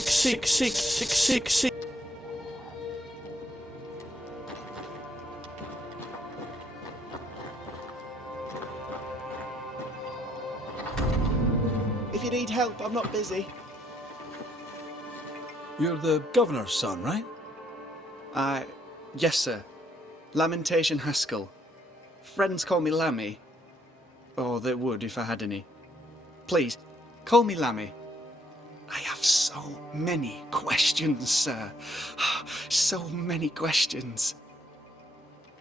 6. If you need help, I'm not busy. You're the governor's son, right? Yes, sir. Lamentation Haskell. Friends call me Lammy. Or they would if I had any. Please, call me Lammy. I have so many questions, sir. So many questions.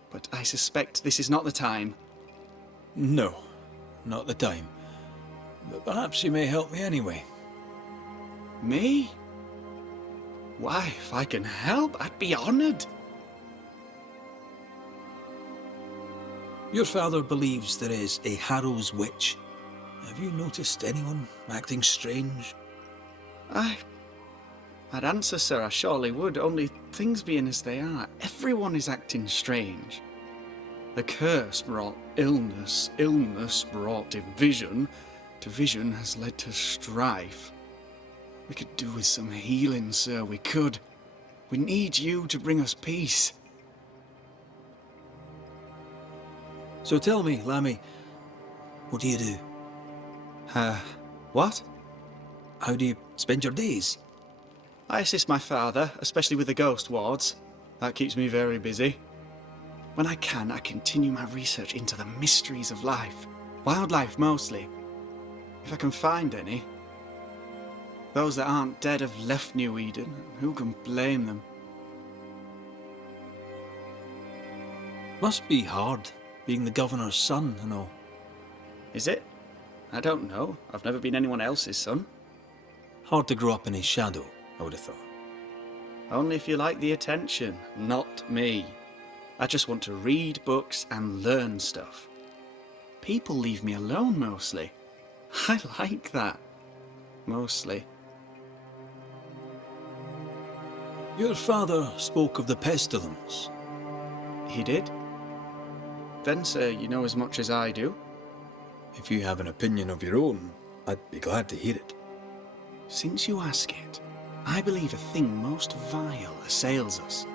But I suspect this is not the time. No, not the time. But perhaps you may help me anyway. Me? Why, if I can help, I'd be honoured. Your father believes there is a Harrow's witch. Have you noticed anyone acting strange? I'd answer, sir, I surely would, only things being as they are, everyone is acting strange. The curse brought illness, illness brought division, division has led to strife. We could do with some healing, sir, we could. We need you to bring us peace. So tell me, Lammy, what do you do? What? How do you spend your days? I assist my father, especially with the ghost wards. That keeps me very busy. When I can, I continue my research into the mysteries of life. Wildlife, mostly. If I can find any. Those that aren't dead have left New Eden. Who can blame them? Must be hard, being the governor's son and all. Is it? I don't know. I've never been anyone else's son. Hard to grow up in his shadow, I would have thought. Only if you like the attention, not me. I just want to read books and learn stuff. People leave me alone mostly. I like that. Mostly. Your father spoke of the pestilence. He did? Then, sir, you know as much as I do. If you have an opinion of your own, I'd be glad to hear it. Since you ask it, I believe a thing most vile assails us.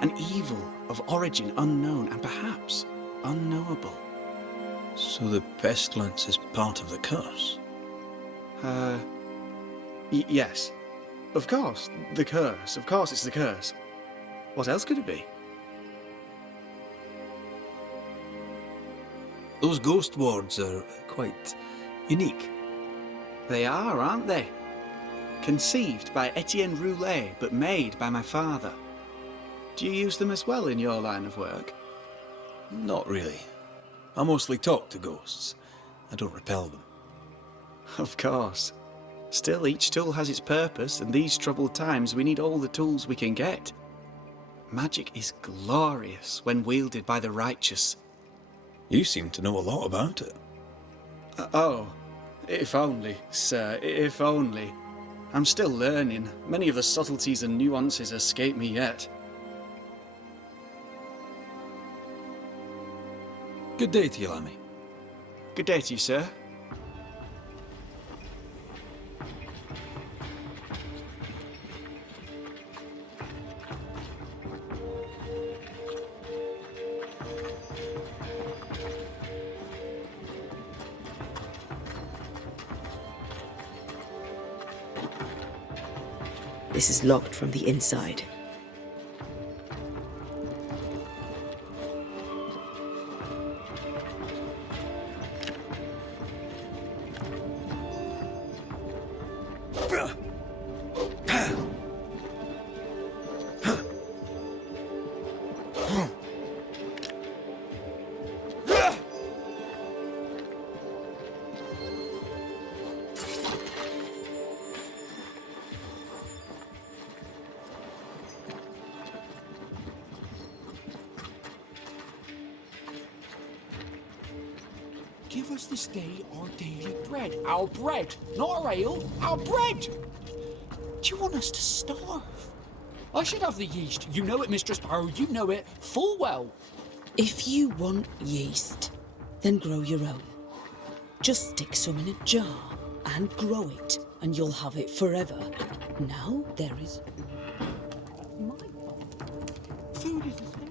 An evil of origin unknown and perhaps unknowable. So the pestilence is part of the curse? Yes. Of course, the curse. Of course it's the curse. What else could it be? Those ghost wards are quite unique. They are, aren't they? Conceived by Etienne Roulet, but made by my father. Do you use them as well in your line of work? Not really. I mostly talk to ghosts. I don't repel them. Of course. Still, each tool has its purpose, and these troubled times we need all the tools we can get. Magic is glorious when wielded by the righteous. You seem to know a lot about it. Oh, if only, sir, if only. I'm still learning. Many of the subtleties and nuances escape me yet. Good day to you, Lammy. Good day to you, sir. This is locked from the inside. Give us this day our daily bread. Our bread, not our ale, our bread! Do you want us to starve? I should have the yeast. You know it, Mistress Sparrow, you know it full well. If you want yeast, then grow your own. Just stick some in a jar and grow it and you'll have it forever. Now there is my food is escaping.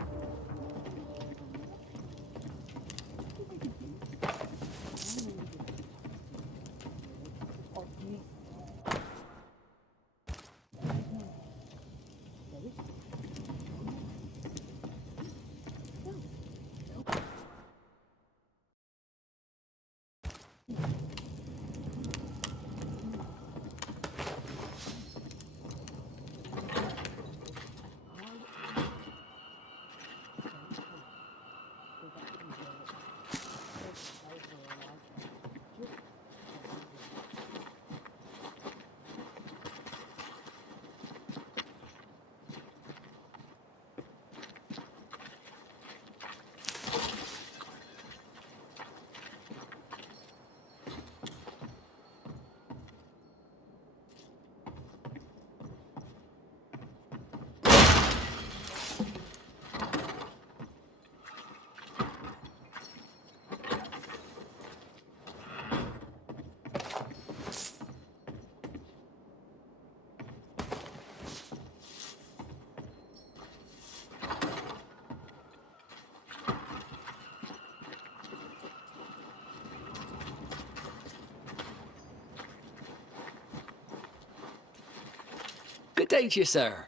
Good day to you, sir.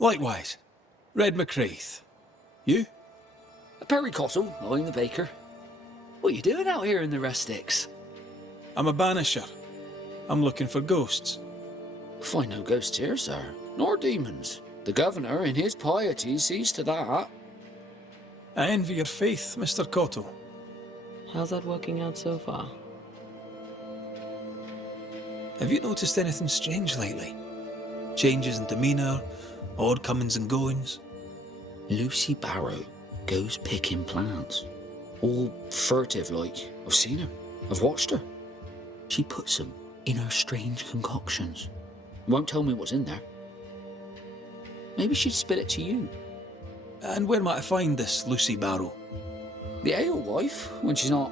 Likewise. Red McCraith. You? Perry Cottle, I'm the baker. What are you doing out here in the rustics? I'm a banisher. I'm looking for ghosts. Find no ghosts here, sir, nor demons. The governor, in his piety, sees to that. I envy your faith, Mr. Cottle. How's that working out so far? Have you noticed anything strange lately? Changes in demeanour, odd comings and goings? Lucy Barrow goes picking plants. All furtive like. I've seen her. I've watched her. She puts them in her strange concoctions. Won't tell me what's in there. Maybe she'd spill it to you. And where might I find this Lucy Barrow? The alewife, when she's not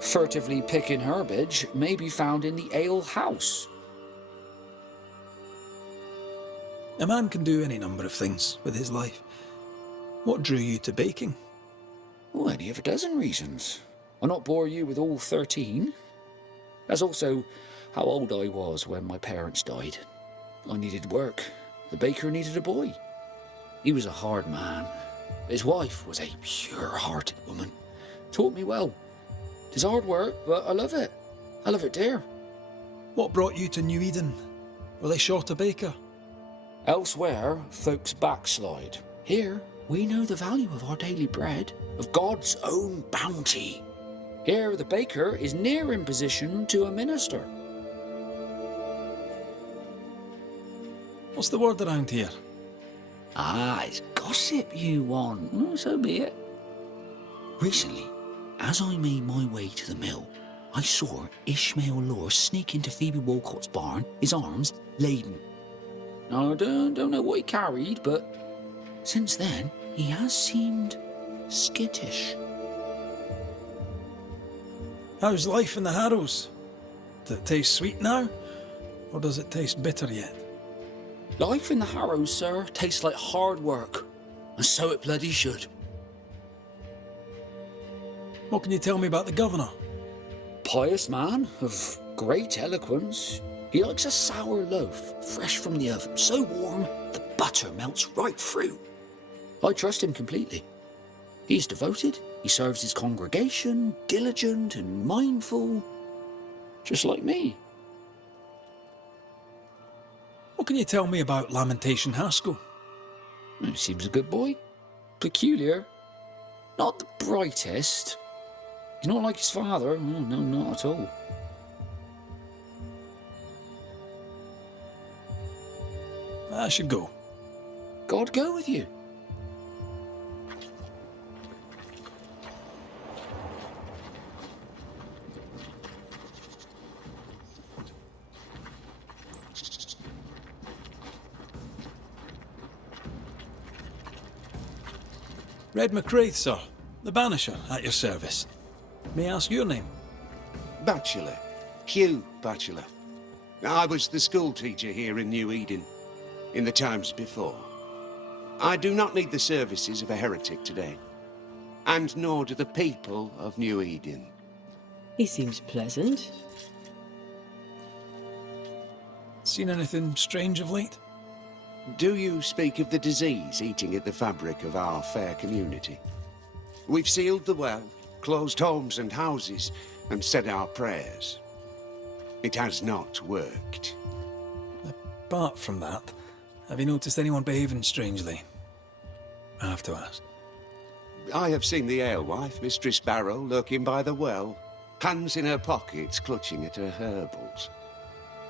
furtively picking herbage, may be found in the ale house. A man can do any number of things with his life. What drew you to baking? Oh, any of a dozen reasons. I'll not bore you with all 13. That's also how old I was when my parents died. I needed work. The baker needed a boy. He was a hard man. His wife was a pure-hearted woman. Taught me well. It's hard work, but I love it. I love it, dear. What brought you to New Eden? Were they short a baker? Elsewhere, folks backslide. Here, we know the value of our daily bread, of God's own bounty. Here, the baker is near in position to a minister. What's the word around here? Ah, it's gossip you want. Oh, so be it. Recently, as I made my way to the mill, I saw Ishmael Lore sneak into Phoebe Walcott's barn, his arms laden. Now, I don't know what he carried, but since then, he has seemed skittish. How's life in the Harrows? Does it taste sweet now? Or does it taste bitter yet? Life in the Harrows, sir, tastes like hard work. And so it bloody should. What can you tell me about the governor? Pious man of great eloquence. He likes a sour loaf, fresh from the oven, so warm the butter melts right through. I trust him completely. He's devoted, he serves his congregation, diligent and mindful, just like me. What can you tell me about Lamentation Haskell? He seems a good boy. Peculiar. Not the brightest. He's not like his father. Oh, no, not at all. I should go. God go with you. Red McCraith, sir. The Banisher, at your service. May I ask your name? Bachelor. Hugh Bachelor. I was the school teacher here in New Eden, in the times before. I do not need the services of a heretic today, and nor do the people of New Eden. He seems pleasant. Seen anything strange of late? Do you speak of the disease eating at the fabric of our fair community? We've sealed the well, closed homes and houses, and said our prayers. It has not worked. Apart from that, have you noticed anyone behaving strangely? I have to ask. I have seen the alewife, Mistress Barrow, lurking by the well, hands in her pockets, clutching at her herbals.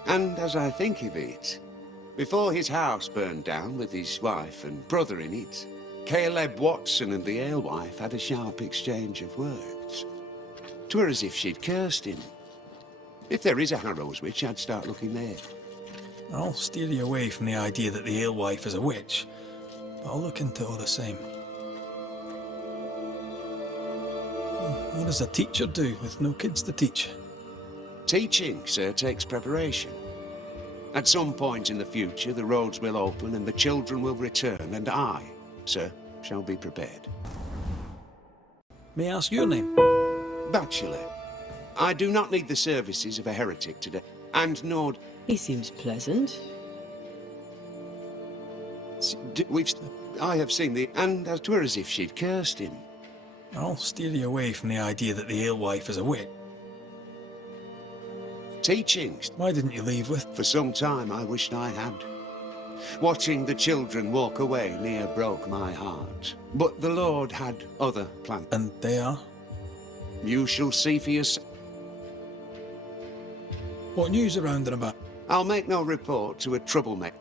And as I think of it, before his house burned down with his wife and brother in it, Caleb Watson and the alewife had a sharp exchange of words. 'Twere as if she'd cursed him. If there is a Harrow's witch, I'd start looking there. I'll steer you away from the idea that the alewife is a witch, but I'll look into it all the same. What does a teacher do with no kids to teach? Teaching, sir, takes preparation. At some point in the future, the roads will open and the children will return, and I, sir, shall be prepared. May I ask your name? Bachelor. I do not need the services of a heretic today, and nor... He seems pleasant. I have seen the... And as 'twere as if she'd cursed him. I'll steer you away from the idea that the alewife is a witch. Teachings. Why didn't you leave with? For some time I wished I had. Watching the children walk away near broke my heart. But the Lord had other plans. And they are? You shall see for yourself. What news around and about? I'll make no report to a troublemaker.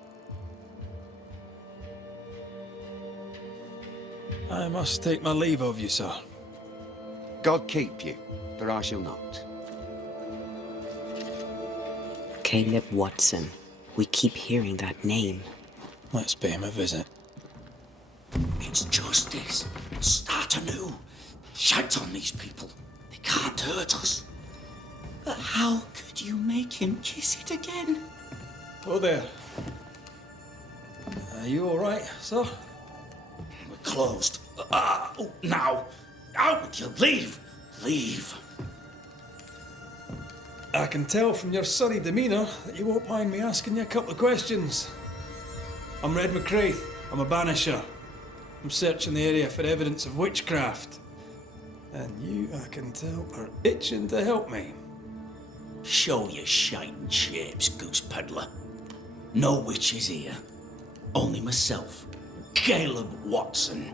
I must take my leave of you, sir. God keep you, for I shall not. Caleb Watson. We keep hearing that name. Let's pay him a visit. It's justice. Start anew. Shout on these people. They can't hurt us. But how could you make him kiss it again? Oh there. Are you all right, sir? We're closed. Now. Out with you. Leave. Leave. I can tell from your sunny demeanour that you won't mind me asking you a couple of questions. I'm Red McCraith. I'm a banisher. I'm searching the area for evidence of witchcraft. And you, I can tell, are itching to help me. Show your shining shapes, goose peddler. No witches here. Only myself, Caleb Watson.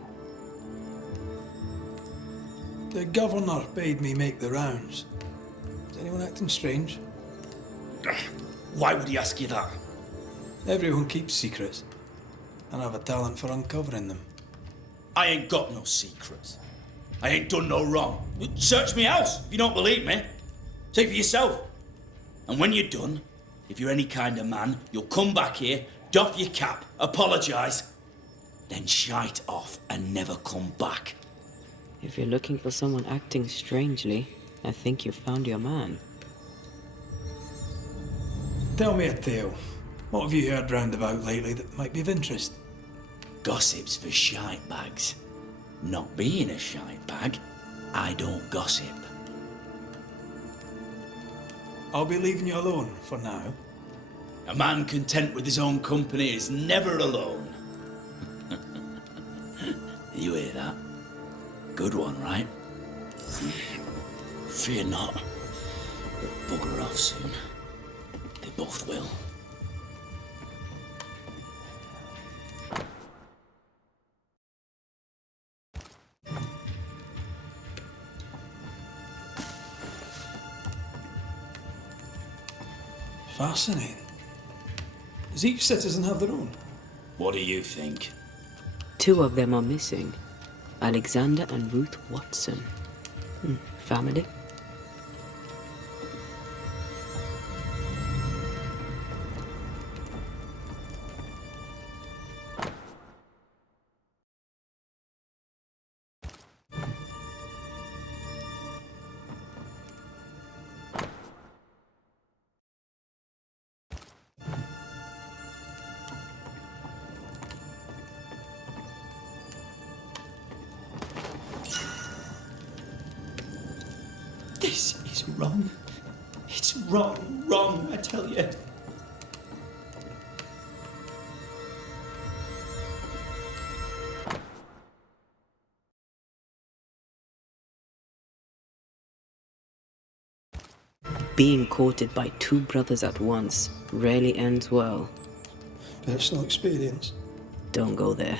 The governor bade me make the rounds. Is anyone acting strange? Why would he ask you that? Everyone keeps secrets, and I have a talent for uncovering them. I ain't got no secrets. I ain't done no wrong. Search me house if you don't believe me. Take for yourself. And when you're done, if you're any kind of man, you'll come back here, doff your cap, apologise, then shite off and never come back. If you're looking for someone acting strangely, I think you've found your man. Tell me a tale. What have you heard round about lately that might be of interest? Gossip's for shite bags. Not being a shite bag, I don't gossip. I'll be leaving you alone for now. A man content with his own company is never alone. You hear that? Good one, right? Fear not. They'll bugger off soon. They both will. Fascinating. Does each citizen have their own? What do you think? 2 of them are missing. Alexander and Ruth Watson. Family? It's wrong. It's wrong, I tell you. Being courted by two brothers at once rarely ends well. Personal experience. Don't go there.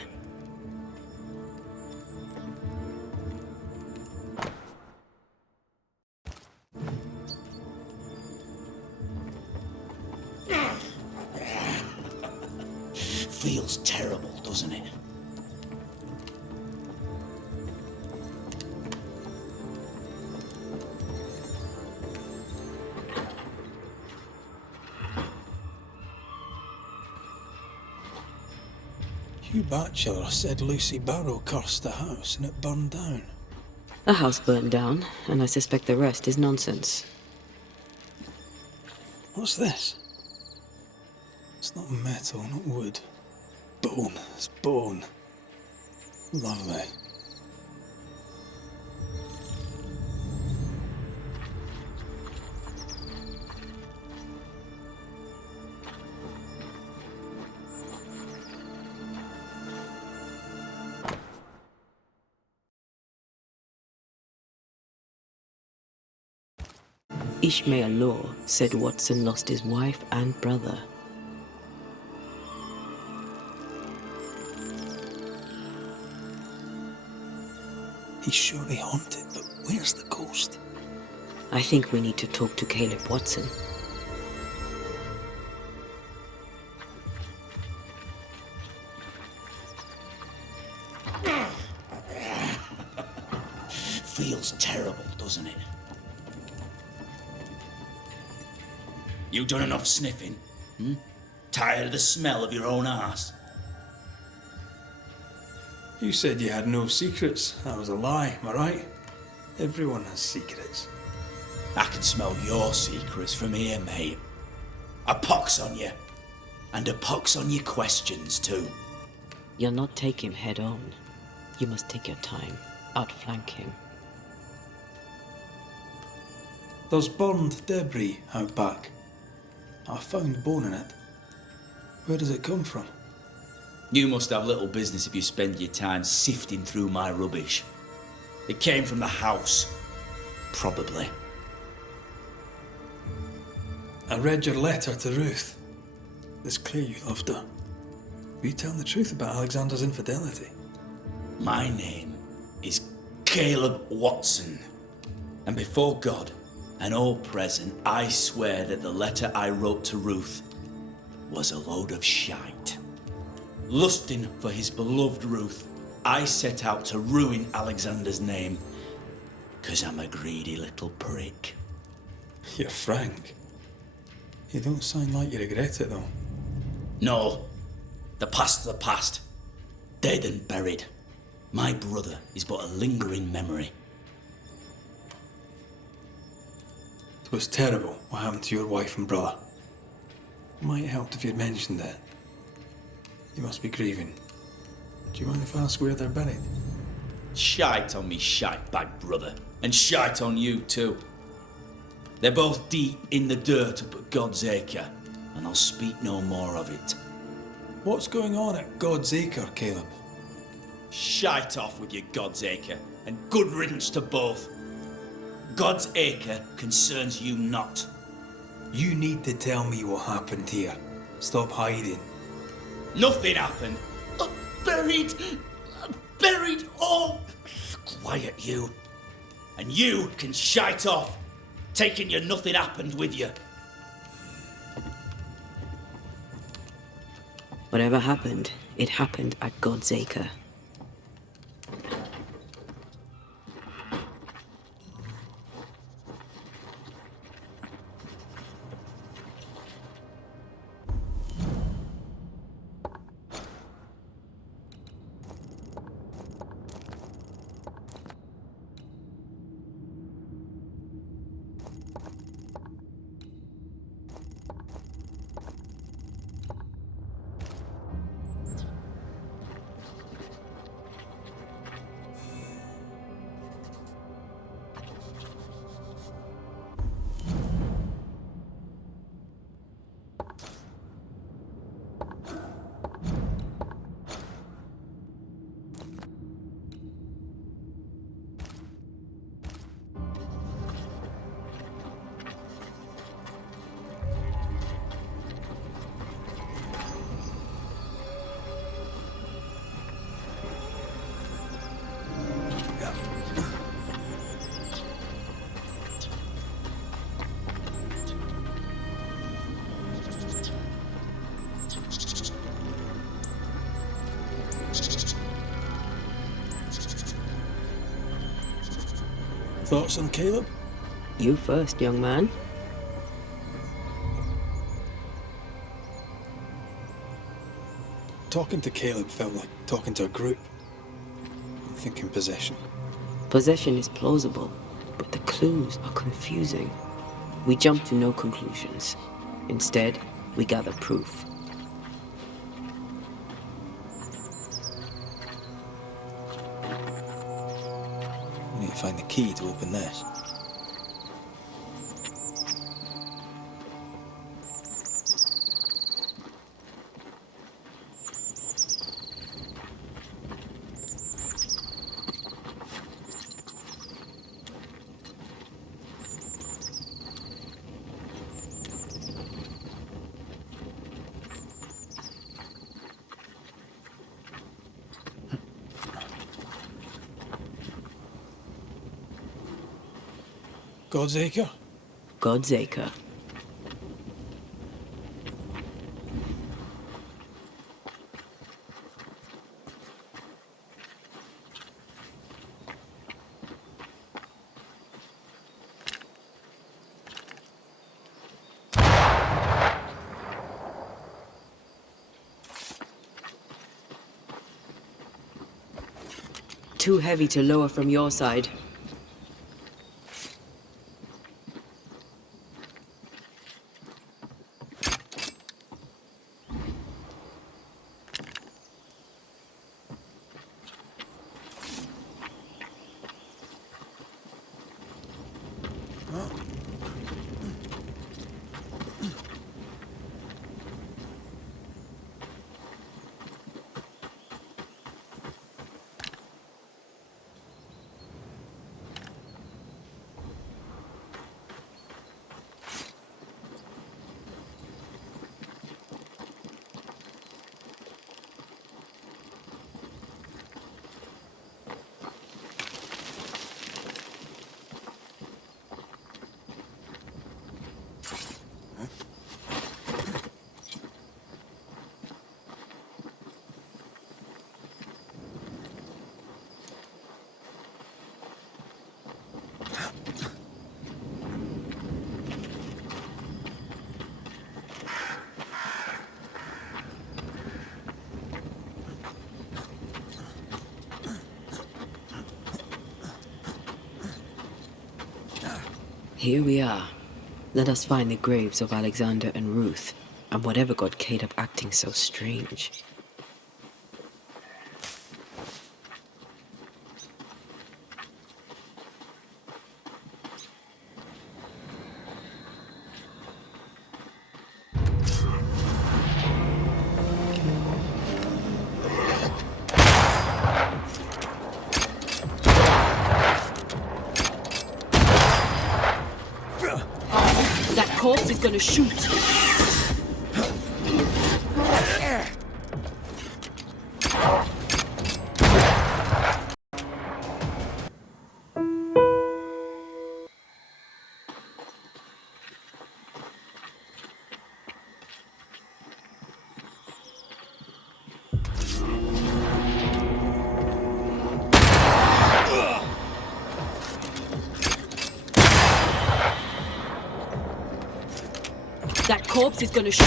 Feels terrible, doesn't it? Hugh Batchelor said Lucy Barrow cursed the house and it burned down. A house burned down, and I suspect the rest is nonsense. What's this? It's not metal, not wood. Bone. It's bone. Lovely. Ishmael Law said Watson lost his wife and brother. He's surely haunted, but where's the ghost? I think we need to talk to Caleb Watson. Feels terrible, doesn't it? You done enough sniffing? Tired of the smell of your own arse? You said you had no secrets. That was a lie, am I right? Everyone has secrets. I can smell your secrets from here, mate. A pox on you. And a pox on your questions, too. You'll not take him head on. You must take your time, outflank him. There's burned debris out back. I found bone in it. Where does it come from? You must have little business if you spend your time sifting through my rubbish. It came from the house. Probably. I read your letter to Ruth. It's clear you loved her. Were you telling the truth about Alexander's infidelity? My name is Caleb Watson. And before God and all present, I swear that the letter I wrote to Ruth was a load of shite. Lusting for his beloved Ruth, I set out to ruin Alexander's name, 'cause I'm a greedy little prick. You're frank. You don't sound like you regret it, though. No, the past's the past. Dead and buried. My brother is but a lingering memory. It was terrible what happened to your wife and brother. Might help if you'd mentioned it. You must be grieving. Do you mind if I ask where they're buried? Shite on me shite bag brother, and shite on you too. They're both deep in the dirt up at God's Acre, and I'll speak no more of it. What's going on at God's Acre, Caleb? Shite off with your God's Acre, and good riddance to both. God's Acre concerns you not. You need to tell me what happened here. Stop hiding. Nothing happened. Buried all. Quiet, you. And you can shite off, taking your nothing happened with you. Whatever happened, it happened at God's Acre. Thoughts on Caleb? You first, young man. Talking to Caleb felt like talking to a group. I'm thinking possession. Possession is plausible, but the clues are confusing. We jump to no conclusions. Instead, we gather proof. We need to find the key to open this. God's Acre? God's Acre. Too heavy to lower from your side. Here we are. Let us find the graves of Alexander and Ruth, and whatever got Caleb acting so strange. Corpse is gonna shoot. That corpse is gonna shoot.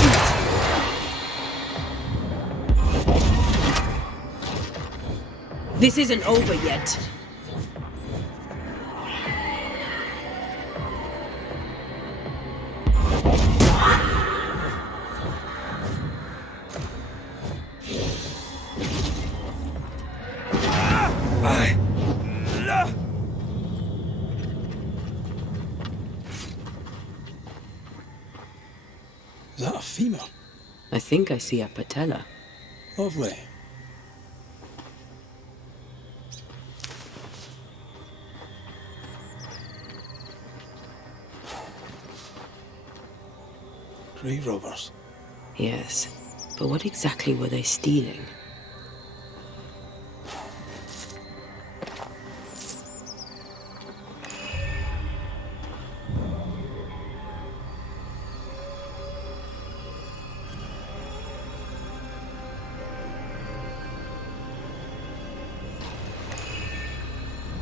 This isn't over yet. Is that a femur? I think I see a patella. Lovely. Grave robbers. Yes, but what exactly were they stealing?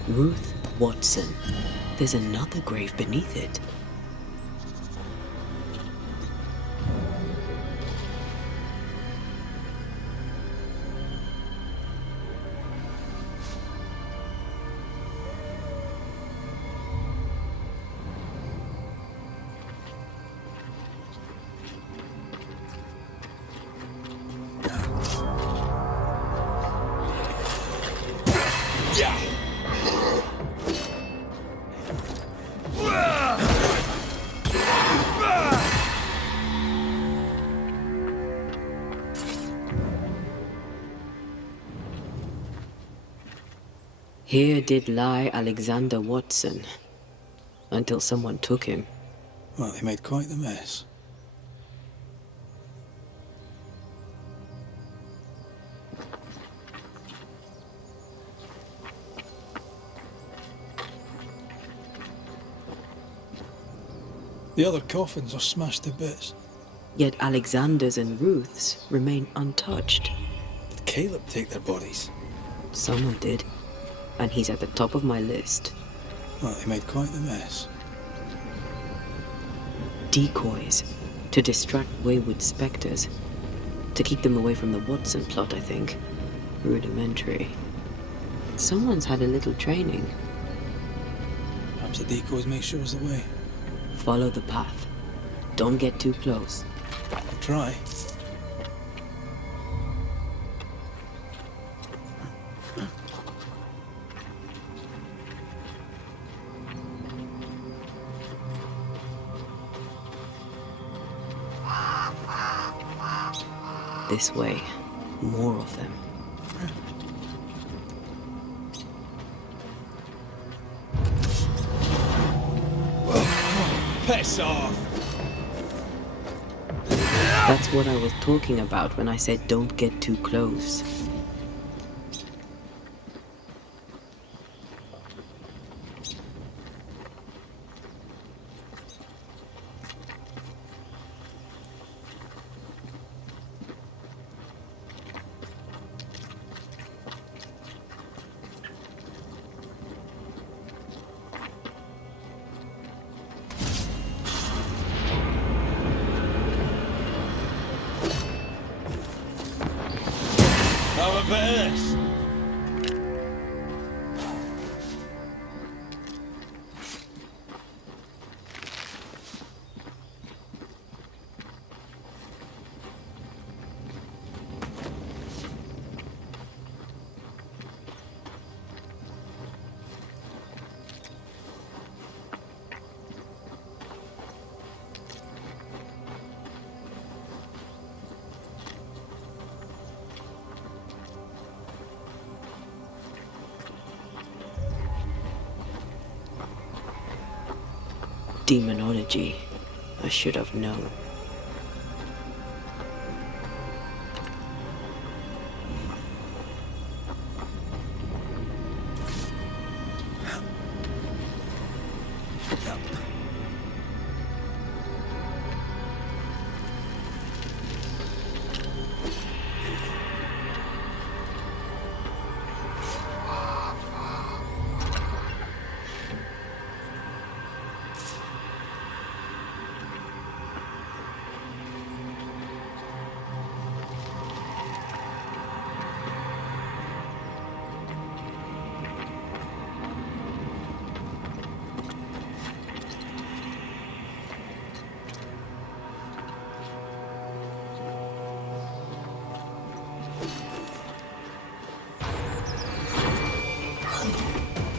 Ruth Watson, there's another grave beneath it. Here did lie Alexander Watson, until someone took him. Well, they made quite the mess. The other coffins are smashed to bits. Yet Alexander's and Ruth's remain untouched. Did Caleb take their bodies? Someone did, and he's at the top of my list. Well, they made quite the mess. Decoys, to distract wayward spectres. To keep them away from the Watson plot, I think. Rudimentary. Someone's had a little training. Perhaps the decoys may show us the way. Follow the path. Don't get too close. I'll try. This way. More of them. Piss off! That's what I was talking about when I said don't get too close. Have a bit of this. Demonology. I should have known.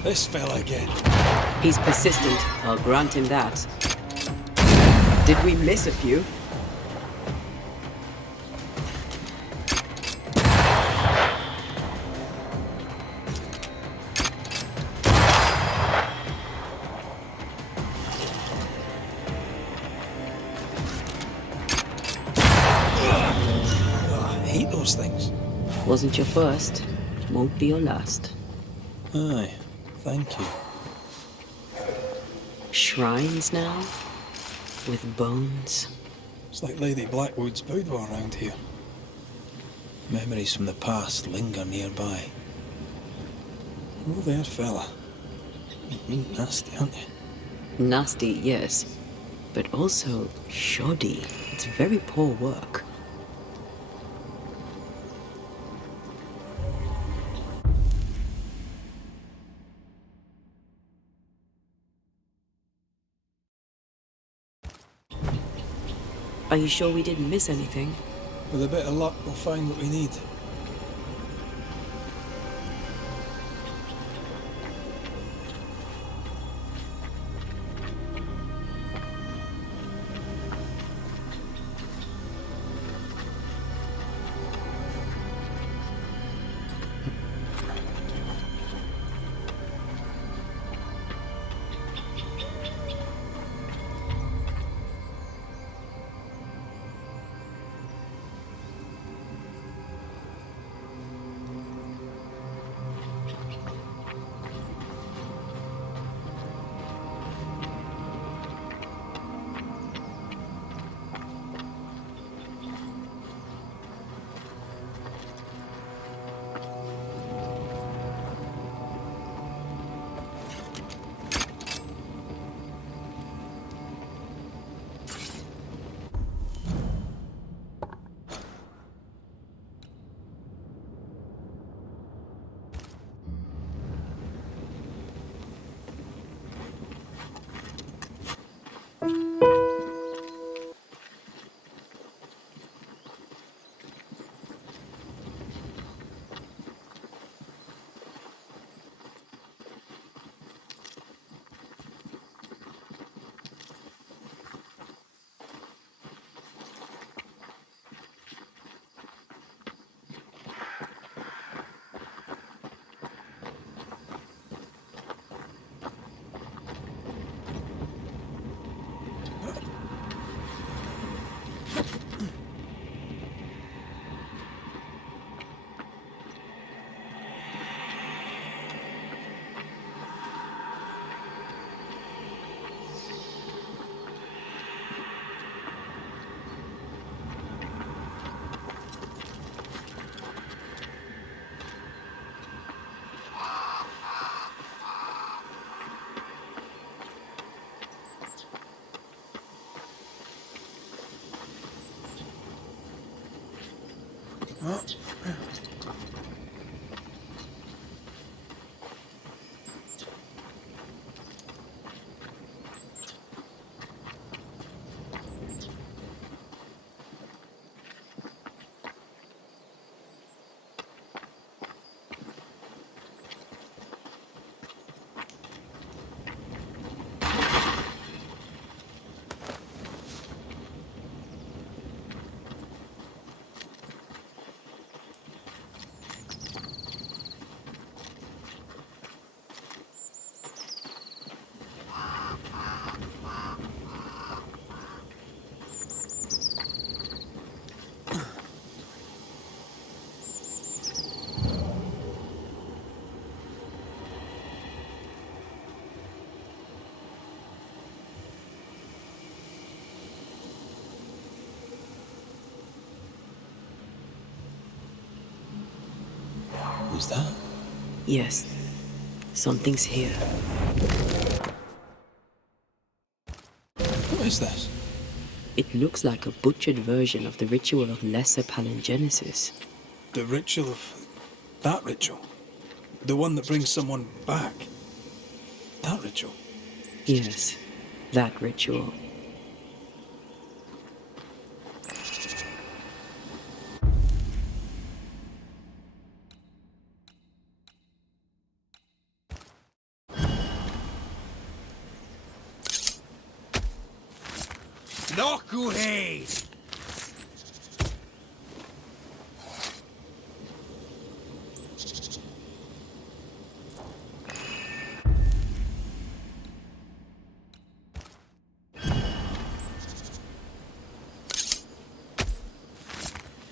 This fella again. He's persistent, I'll grant him that. Did we miss a few? I hate those things. Wasn't your first, won't be your last. Aye, thank you. Shrines now? With bones? It's like Lady Blackwood's boudoir around here. Memories from the past linger nearby. Oh, there, fella. Nasty, aren't you? Nasty, yes, but also shoddy. It's very poor work. Are you sure we didn't miss anything? With a bit of luck, we'll find what we need. Who's that? Yes, something's here. What is this? It looks like a butchered version of the ritual of Lesser Palingenesis. The ritual of... that ritual? The one that brings someone back? That ritual? Yes, that ritual. Knucklehead!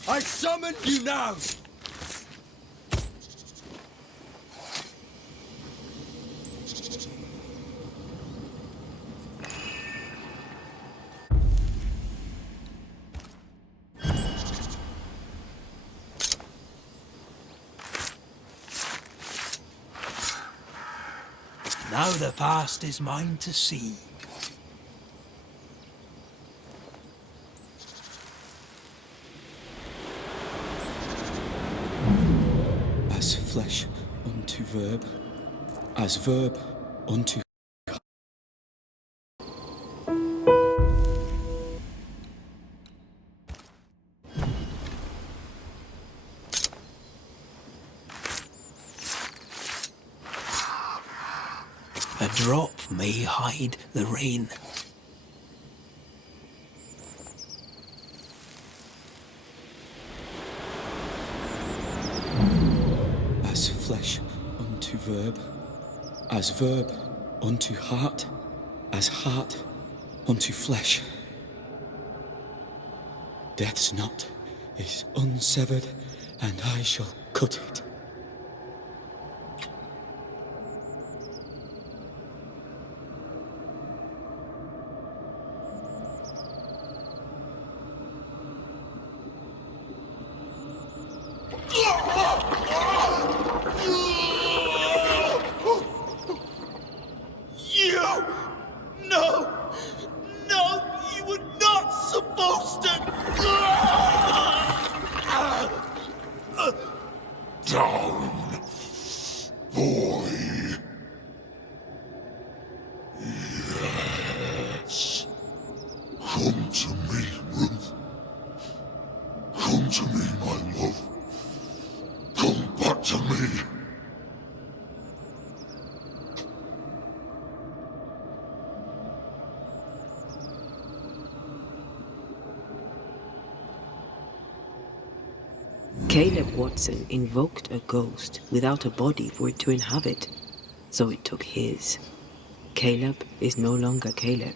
I summon you now! Now the past is mine to see. As flesh unto verb, as verb unto A drop may hide the rain. as flesh unto verb, as verb unto heart, as heart unto flesh. Death's knot is unsevered, and I shall cut it. Come to me, Ruth. Come to me, my love. Come back to me. Caleb Watson invoked a ghost without a body for it to inhabit, so it took his. Caleb is no longer Caleb.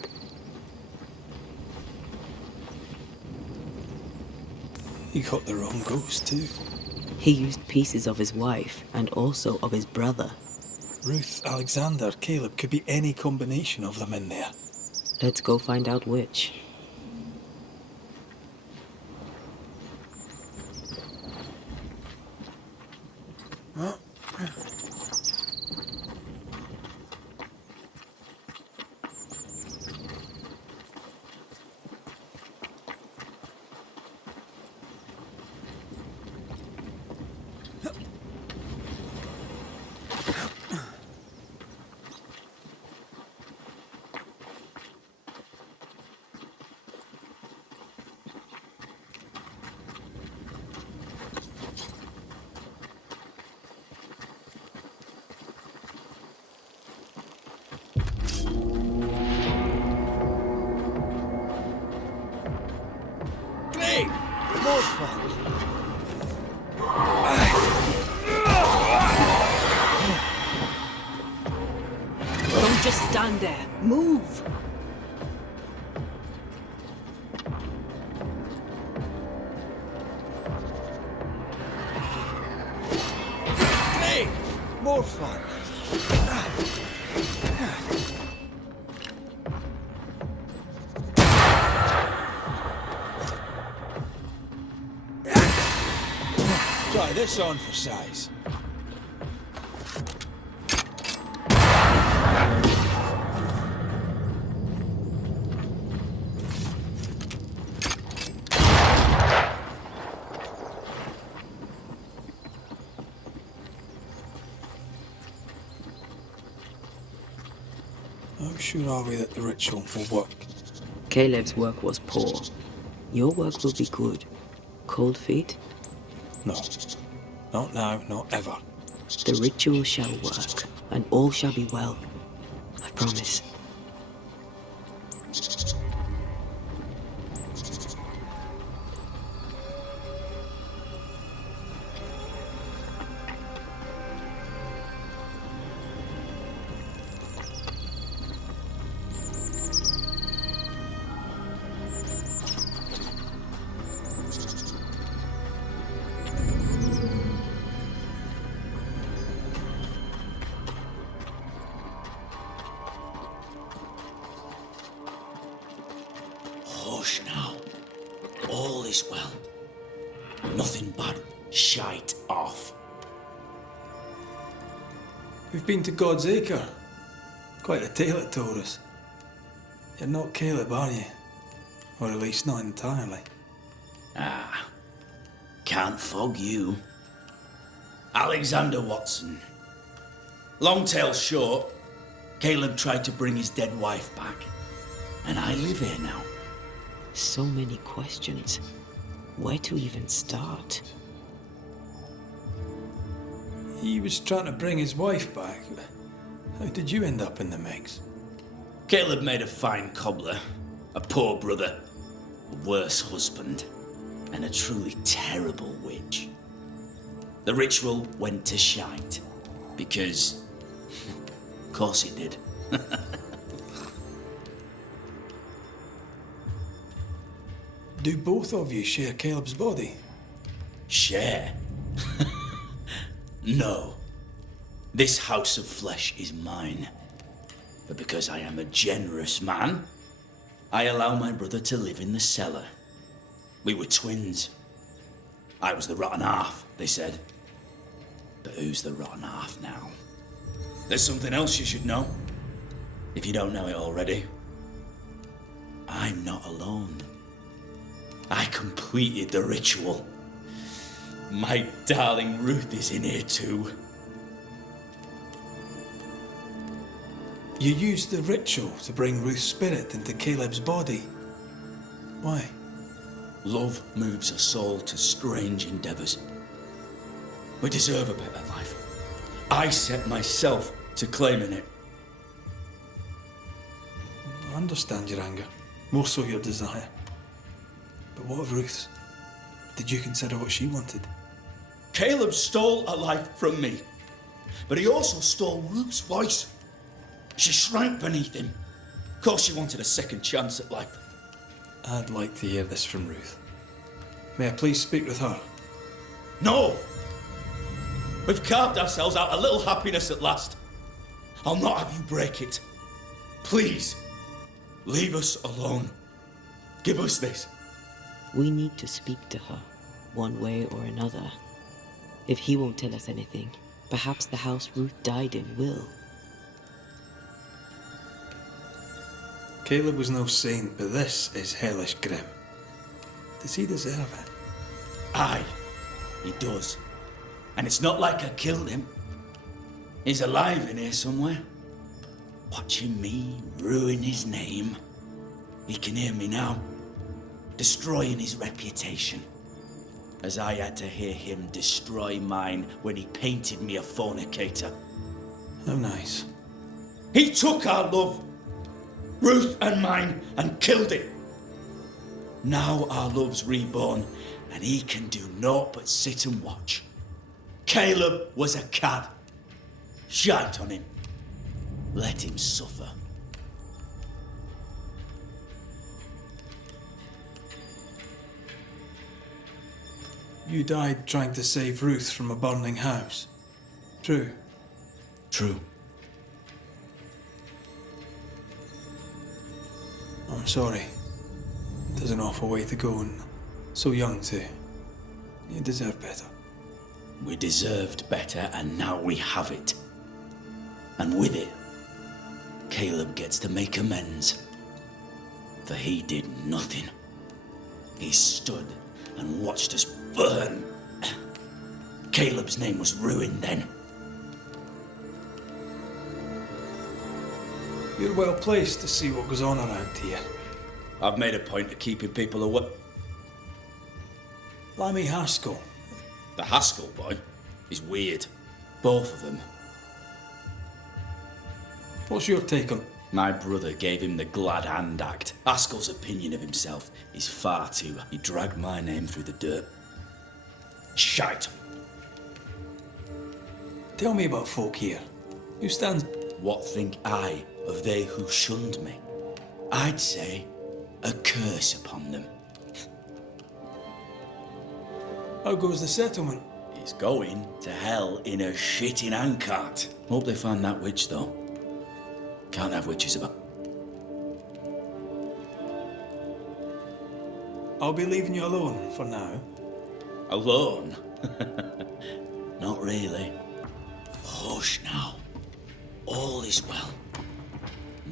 You got the wrong ghost too. He used pieces of his wife and also of his brother. Ruth, Alexander, Caleb, could be any combination of them in there. Let's go find out which. More fun. Don't just stand there. Move. Hey, more fun. Try this on for size. How sure are we that the ritual will work? Caleb's work was poor. Your work will be good. Cold feet? No. Not now, not ever. The ritual shall work, and all shall be well. I promise. Hush now. All is well. Nothing bad. Shite off. We've been to God's Acre. Quite a tale it told us. You're not Caleb, are you? Or at least not entirely. Ah, can't fog you. Alexander Watson. Long tale short, Caleb tried to bring his dead wife back. And I live here now. So many questions. Where to even start? He was trying to bring his wife back. How did you end up in the mix? Caleb made a fine cobbler, a poor brother, a worse husband, and a truly terrible witch. The ritual went to shite, because, of course it did. Do both of you share Caleb's body? Share? No. This house of flesh is mine. But because I am a generous man, I allow my brother to live in the cellar. We were twins. I was the rotten half, they said. But who's the rotten half now? There's something else you should know. If you don't know it already. I'm not alone. I completed the ritual. My darling Ruth is in here too. You used the ritual to bring Ruth's spirit into Caleb's body. Why? Love moves a soul to strange endeavours. We deserve a better life. I set myself to claiming it. I understand your anger, more so your desire. But what of Ruth's? Did you consider what she wanted? Caleb stole a life from me, but he also stole Ruth's voice. She shrank beneath him. Of course she wanted a second chance at life. I'd like to hear this from Ruth. May I please speak with her? No! We've carved ourselves out a little happiness at last. I'll not have you break it. Please, leave us alone. Give us this. We need to speak to her, one way or another. If he won't tell us anything, perhaps the house Ruth died in will. Caleb was no saint, but this is hellish grim. Does he deserve it? Aye, he does. And it's not like I killed him. He's alive in here somewhere. Watching me ruin his name. He can hear me now. Destroying his reputation. As I had to hear him destroy mine when he painted me a fornicator. How nice. He took our love, Ruth and mine, and killed it. Now our love's reborn, and he can do naught but sit and watch. Caleb was a cad. Shite on him. Let him suffer. You died trying to save Ruth from a burning house. True. True. I'm sorry. There's an awful way to go, and so young too. You deserve better. We deserved better, and now we have it. And with it, Caleb gets to make amends. For he did nothing. He stood and watched us burn. Caleb's name was ruined then. You're well placed to see what goes on around here. I've made a point of keeping people away. Lammy Haskell. The Haskell boy is weird. Both of them. What's your take on... My brother gave him the glad hand act. Haskell's opinion of himself is far too... He dragged my name through the dirt. Shite. Tell me about folk here. Who stands... What think I of they who shunned me? I'd say a curse upon them. How goes the settlement? It's going to hell in a shitting handcart. Hope they find that witch, though. Can't have witches about. I'll be leaving you alone for now. Alone? Not really. Hush now. All is well.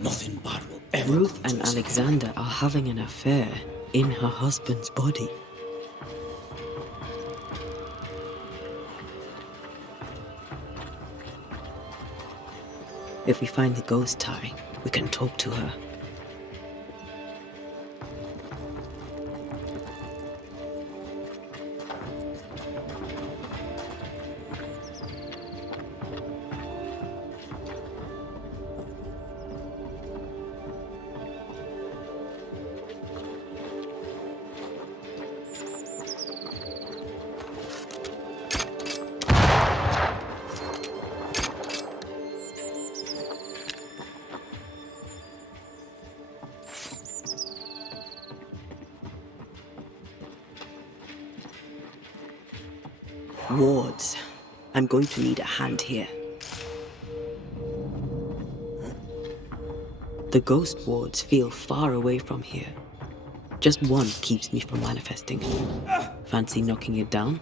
Nothing bad will ever Ruth come to and us. Alexander are having an affair in her husband's body. If we find the ghost tie, we can talk to her. Wards. I'm going to need a hand here. The ghost wards feel far away from here. Just one keeps me from manifesting. Fancy knocking it down?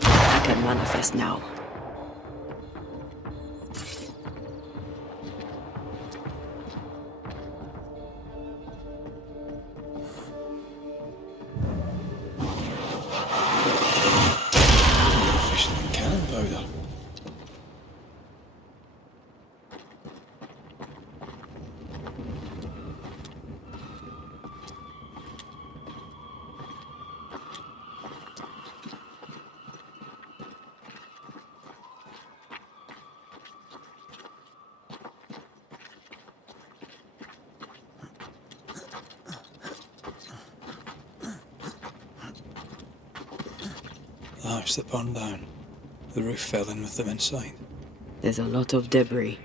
I can manifest now. Cannon powder. The house that burned down. The roof fell in with them inside. There's a lot of debris.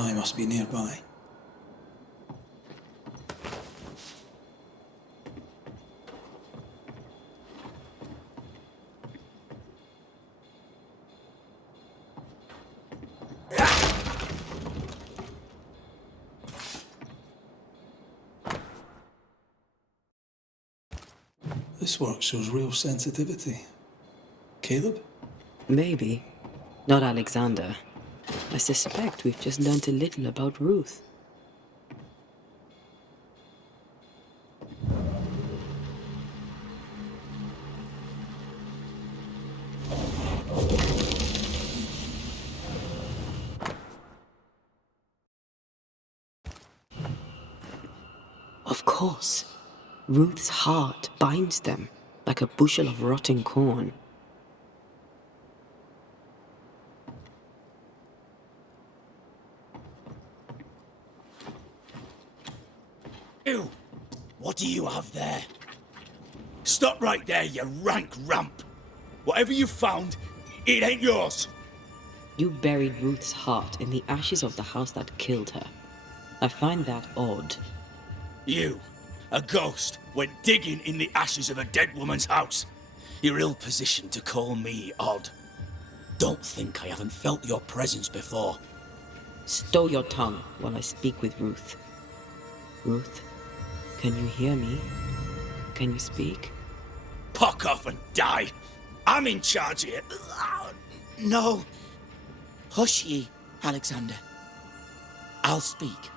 pie must be nearby. This work shows real sensitivity. Caleb? Maybe. Not Alexander. I suspect we've just learnt a little about Ruth. Of course. Ruth's heart binds them like a bushel of rotting corn. Ew! What do you have there? Stop right there, you rank ramp! Whatever you found, it ain't yours! You buried Ruth's heart in the ashes of the house that killed her. I find that odd. You, a ghost, went digging in the ashes of a dead woman's house. You're ill-positioned to call me odd. Don't think I haven't felt your presence before. Stow your tongue while I speak with Ruth. Ruth, can you hear me? Can you speak? Puck off and die! I'm in charge here. No. Hush ye, Alexander. I'll speak.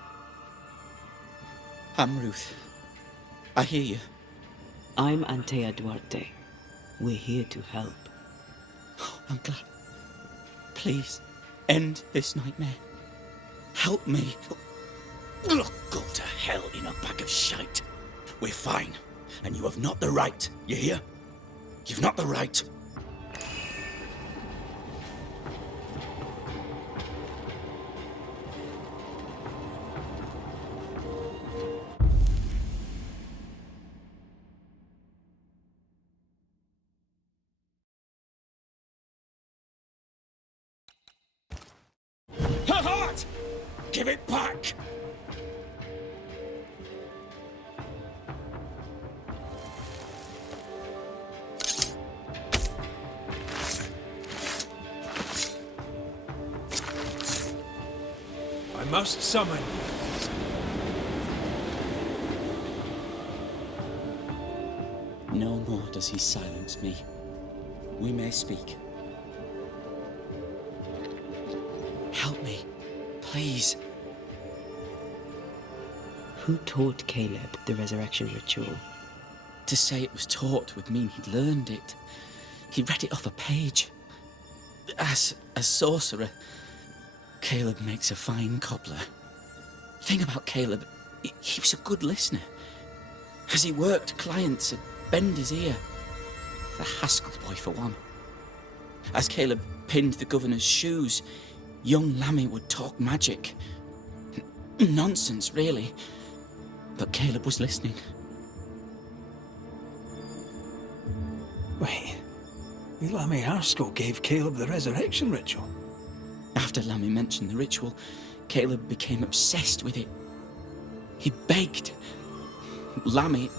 I'm Ruth. I hear you. I'm Antea Duarte. We're here to help. Oh, I'm glad. Please, end this nightmare. Help me. Ugh, go to hell in a bag of shite. We're fine, and you have not the right, you hear? You've not the right. Her heart! Give it back! I must summon. No more does he silence me. We may speak. Help me, please. Who taught Caleb the resurrection ritual? To say it was taught would mean he'd learned it. He read it off a page. As a sorcerer, Caleb makes a fine cobbler. Thing about Caleb, he was a good listener. As he worked, clients would bend his ear. The Haskell boy, for one. As Caleb pinned the governor's shoes, young Lammy would talk magic. Nonsense, really. But Caleb was listening. Wait, Lammy Haskell gave Caleb the resurrection ritual? After Lammy mentioned the ritual, Caleb became obsessed with it. He begged. Lammy,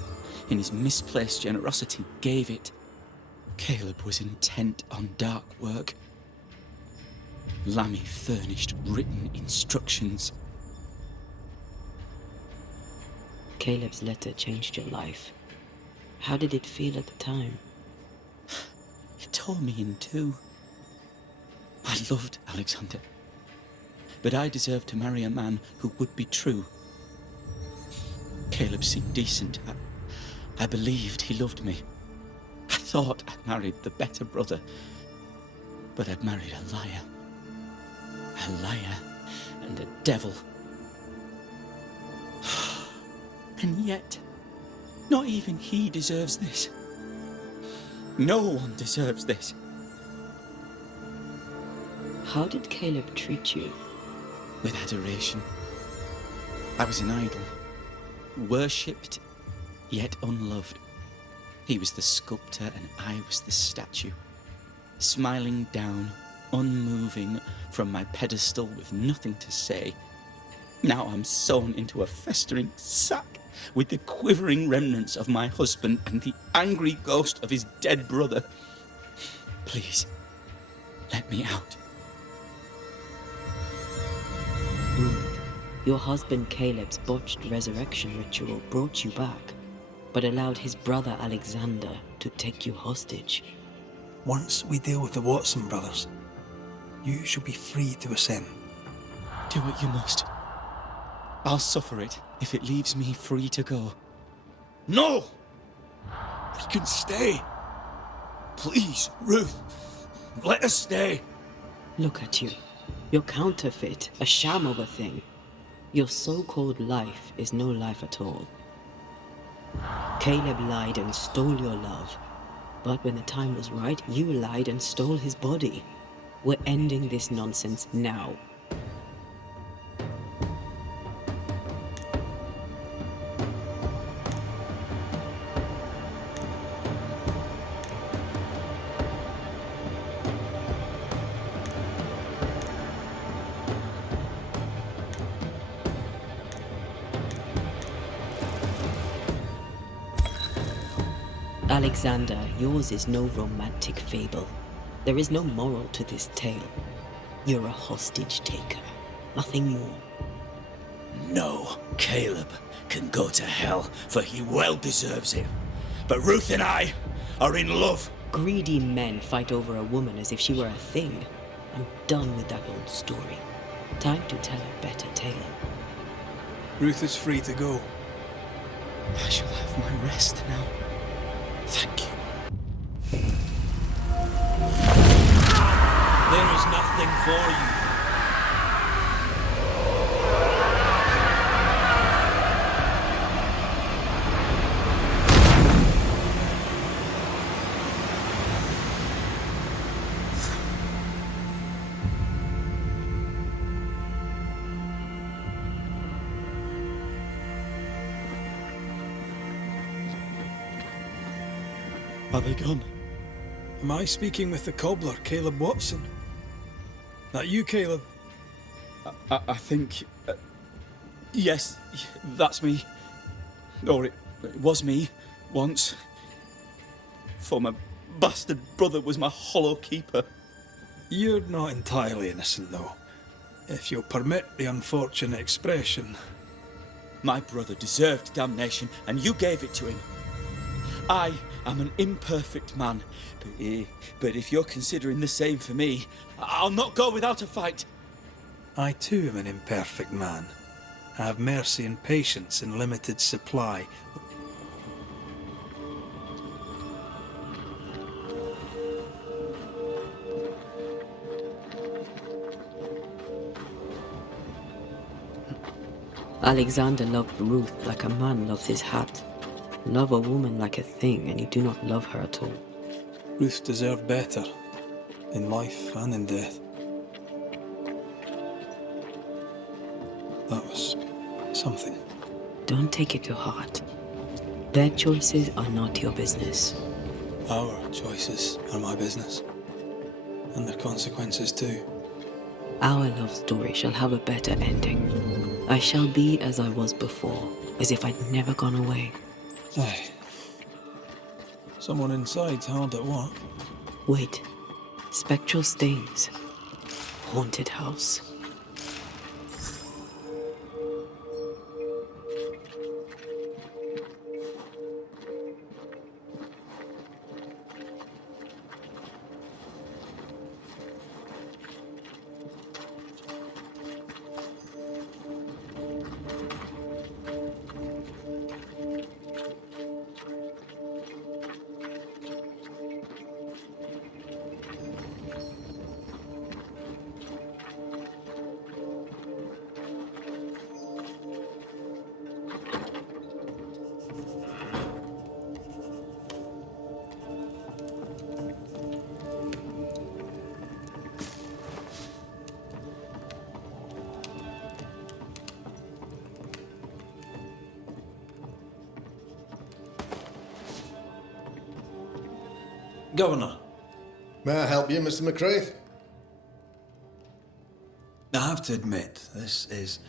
in his misplaced generosity, gave it. Caleb was intent on dark work. Lammy furnished written instructions. Caleb's letter changed your life. How did it feel at the time? It tore me in two. I loved Alexander, but I deserved to marry a man who would be true. Caleb seemed decent. I believed he loved me. I thought I'd married the better brother, but I'd married a liar. A liar and a devil. And yet, not even he deserves this. No one deserves this. How did Caleb treat you? With adoration. I was an idol. Worshipped, yet unloved. He was the sculptor and I was the statue. Smiling down, unmoving from my pedestal with nothing to say, Now I'm sewn into a festering sack with the quivering remnants of my husband and the angry ghost of his dead brother. Please, let me out. Ruth, your husband Caleb's botched resurrection ritual brought you back, but allowed his brother Alexander to take you hostage. Once we deal with the Watson brothers, you shall be free to ascend. Do what you must. I'll suffer it if it leaves me free to go. No! We can stay. Please, Ruth, let us stay. Look at you. You're counterfeit, a sham of a thing. Your so-called life is no life at all. Caleb lied and stole your love. But when the time was right, you lied and stole his body. We're ending this nonsense now. Alexander, yours is no romantic fable. There is no moral to this tale. You're a hostage taker, nothing more. No, Caleb can go to hell, for he well deserves it. But Ruth and I are in love. Greedy men fight over a woman as if she were a thing. I'm done with that old story. Time to tell a better tale. Ruth is free to go. I shall have my rest now. Thank you. There is nothing for you. Are they gone? Am I speaking with the cobbler, Caleb Watson? That you, Caleb? I think... yes, that's me. Or it was me, once. For my bastard brother was my hollow keeper. You're not entirely innocent, though. If you'll permit the unfortunate expression. My brother deserved damnation, and you gave it to him. I am an imperfect man, but if you're considering the same for me, I'll not go without a fight. I too am an imperfect man. I have mercy and patience in limited supply. Alexander loved Ruth like a man loves his hat. Love a woman like a thing, and you do not love her at all. Ruth deserved better, in life and in death. That was something. Don't take it to heart. Their choices are not your business. Our choices are my business. And their consequences too. Our love story shall have a better ending. I shall be as I was before, as if I'd never gone away. Aye. Someone inside's hard at what? Wait. Spectral stains. Haunted house. Governor. May I help you, Mr. McCraith? I have to admit, this is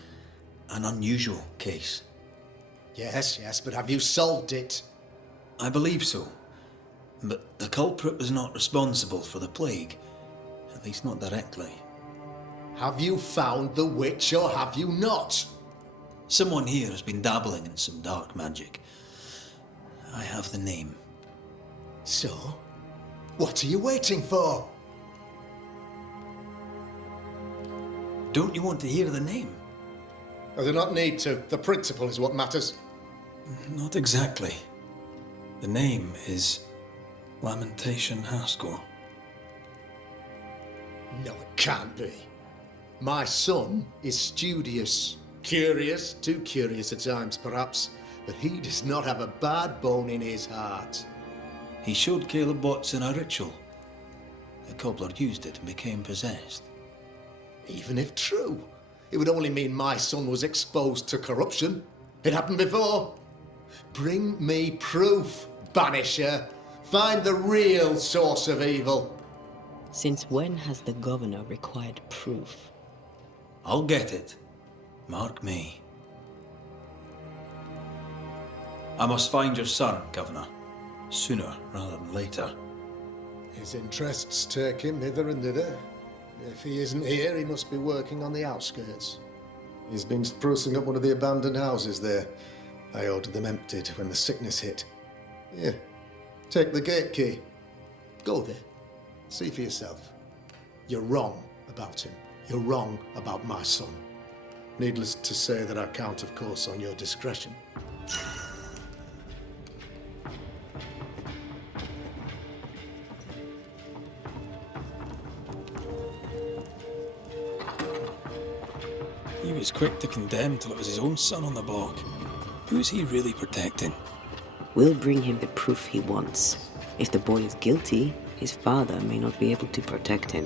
An unusual case. Yes, but have you solved it? I believe so. But the culprit was not responsible for the plague. At least not directly. Have you found the witch or have you not? Someone here has been dabbling in some dark magic. I have the name. So, what are you waiting for? Don't you want to hear the name? I do not need to. The principle is what matters. Not exactly. The name is Lamentation Haskell. No, it can't be. My son is studious. Curious, too curious at times perhaps, but he does not have a bad bone in his heart. He showed Caleb Watson a ritual. The cobbler used it and became possessed. Even if true, it would only mean my son was exposed to corruption. It happened before. Bring me proof, Banisher. Find the real source of evil. Since when has the governor required proof? I'll get it. Mark me. I must find your son, Governor. Sooner rather than later. His interests take him hither and thither. If he isn't here, he must be working on the outskirts. He's been sprucing up one of the abandoned houses there. I ordered them emptied when the sickness hit. Here, take the gate key. Go there. See for yourself. You're wrong about him. You're wrong about my son. Needless to say that I count, of course, on your discretion. He was quick to condemn till it was his own son on the block. Who's he really protecting? We'll bring him the proof he wants. If the boy is guilty, his father may not be able to protect him.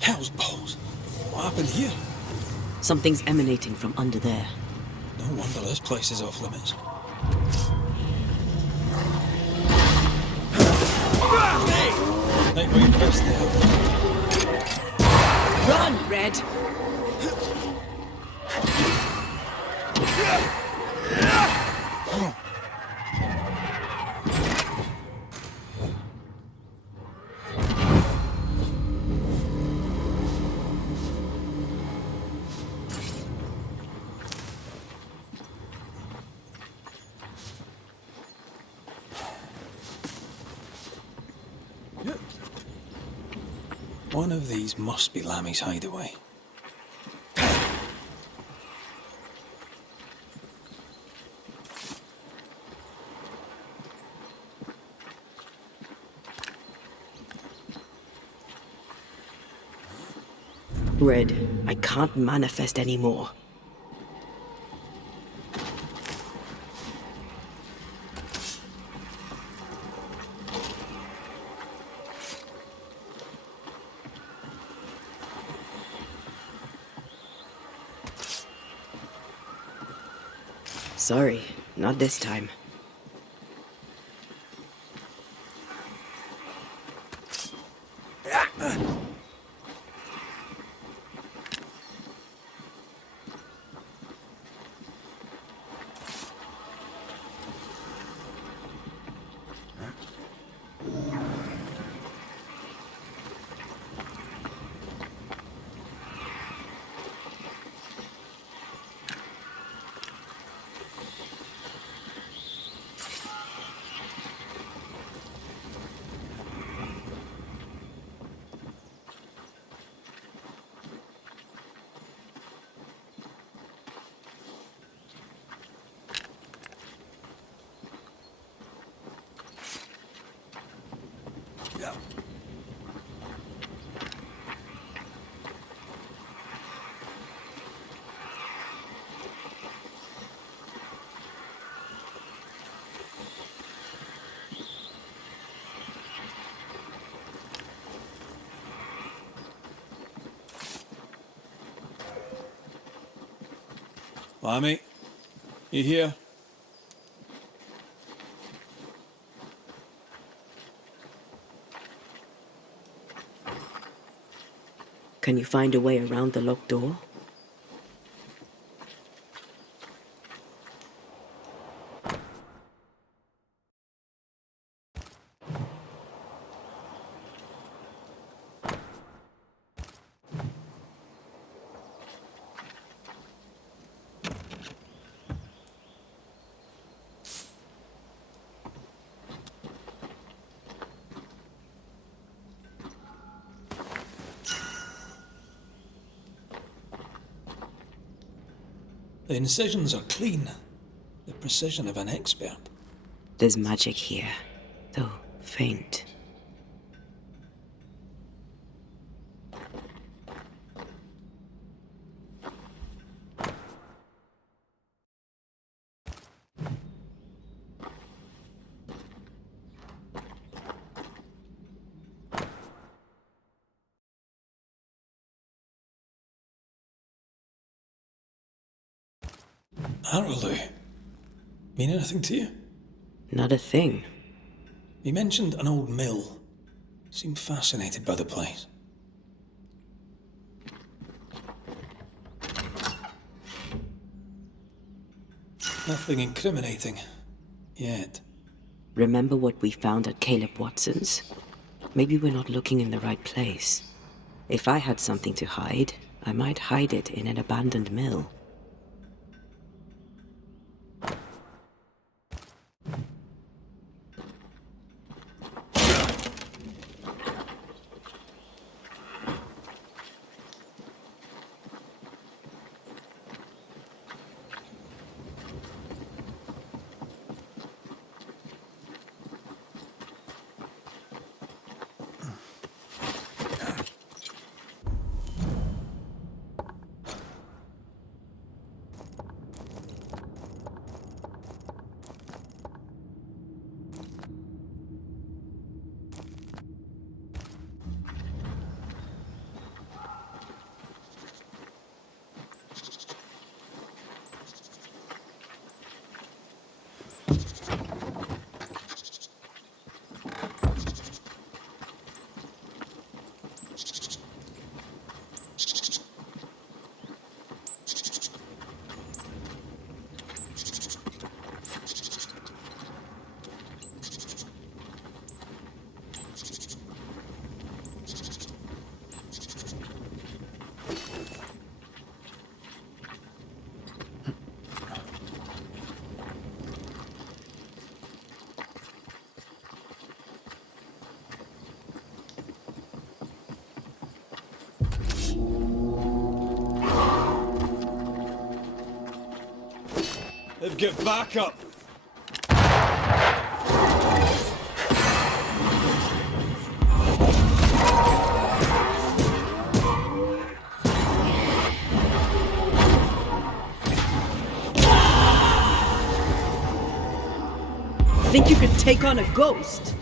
Hell's balls. What happened here? Something's emanating from under there. No wonder this place is off limits. Nightwing first there. Run, Red! One of these must be Lammy's hideaway. Red, I can't manifest anymore. Sorry, not this time. Lammy, you here? Can you find a way around the locked door? The incisions are clean. The precision of an expert. There's magic here, though faint. Arrowloo. Mean anything to you? Not a thing. He mentioned an old mill. Seemed fascinated by the place. Nothing incriminating. Yet. Remember what we found at Caleb Watson's? Maybe we're not looking in the right place. If I had something to hide, I might hide it in an abandoned mill. Get back up! Think you could take on a ghost?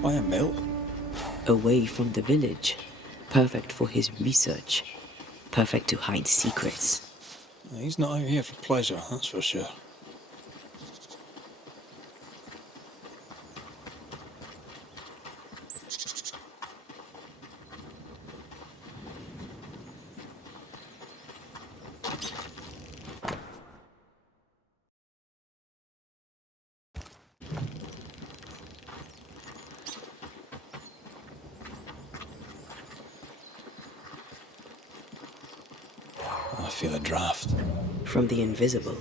Why a mill? Away from the village. Perfect for his research. Perfect to hide secrets. He's not out here for pleasure, that's for sure. I feel a draft. From the invisible.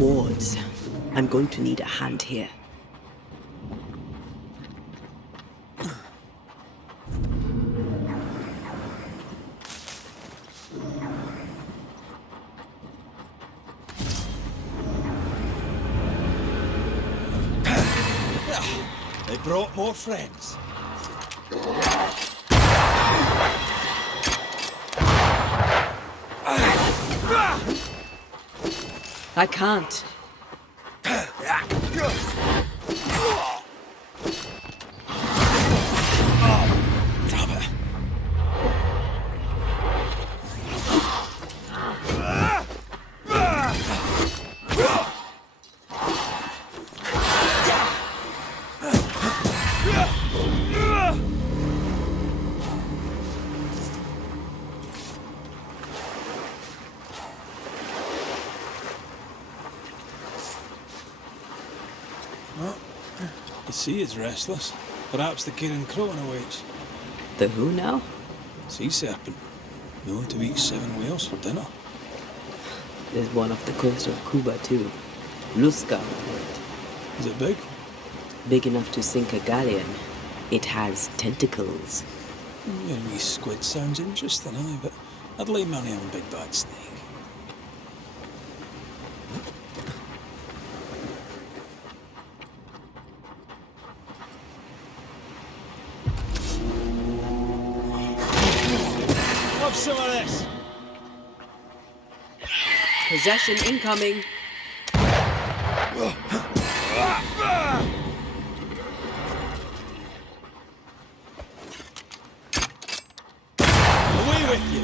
Wards. I'm going to need a hand here. They brought more friends. I can't. The sea is restless. Perhaps the Kirin Crow awaits. The who now? Sea serpent. Known to eat 7 whales for dinner. There's one off the coast of Cuba too. Lusca. Is it big? Big enough to sink a galleon. It has tentacles. Your wee squid sounds interesting, aye, but I'd lay money on big bad snake. Have some of this. Possession incoming. Away with you.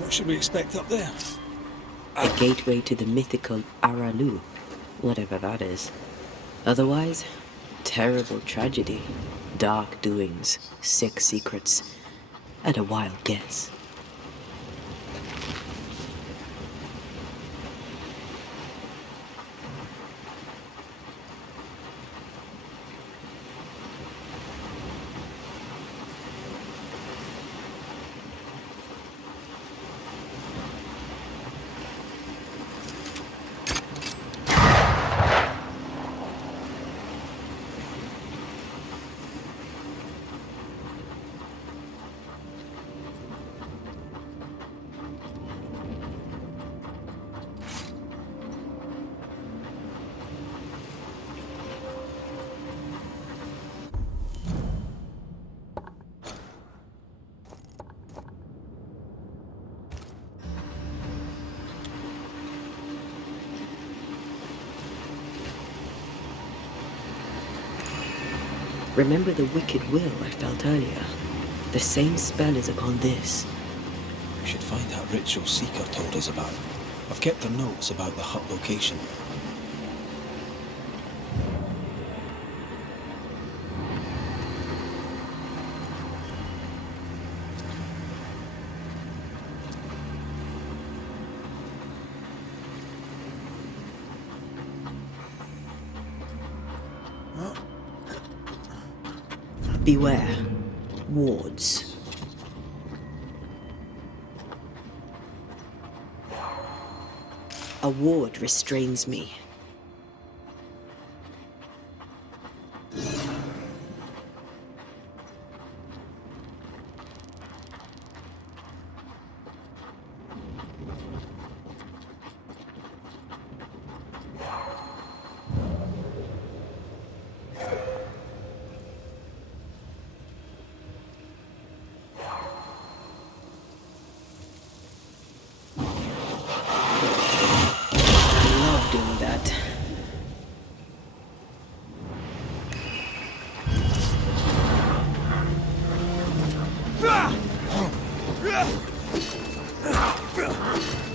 What should we expect up there? A gateway to the mythical Aralu, whatever that is. Otherwise, terrible tragedy, dark doings, sick secrets, and a wild guess. Remember the wicked will I felt earlier? The same spell is upon this. We should find that ritual Seeker told us about. I've kept her notes about the hut location. Beware. Wards. A ward restrains me.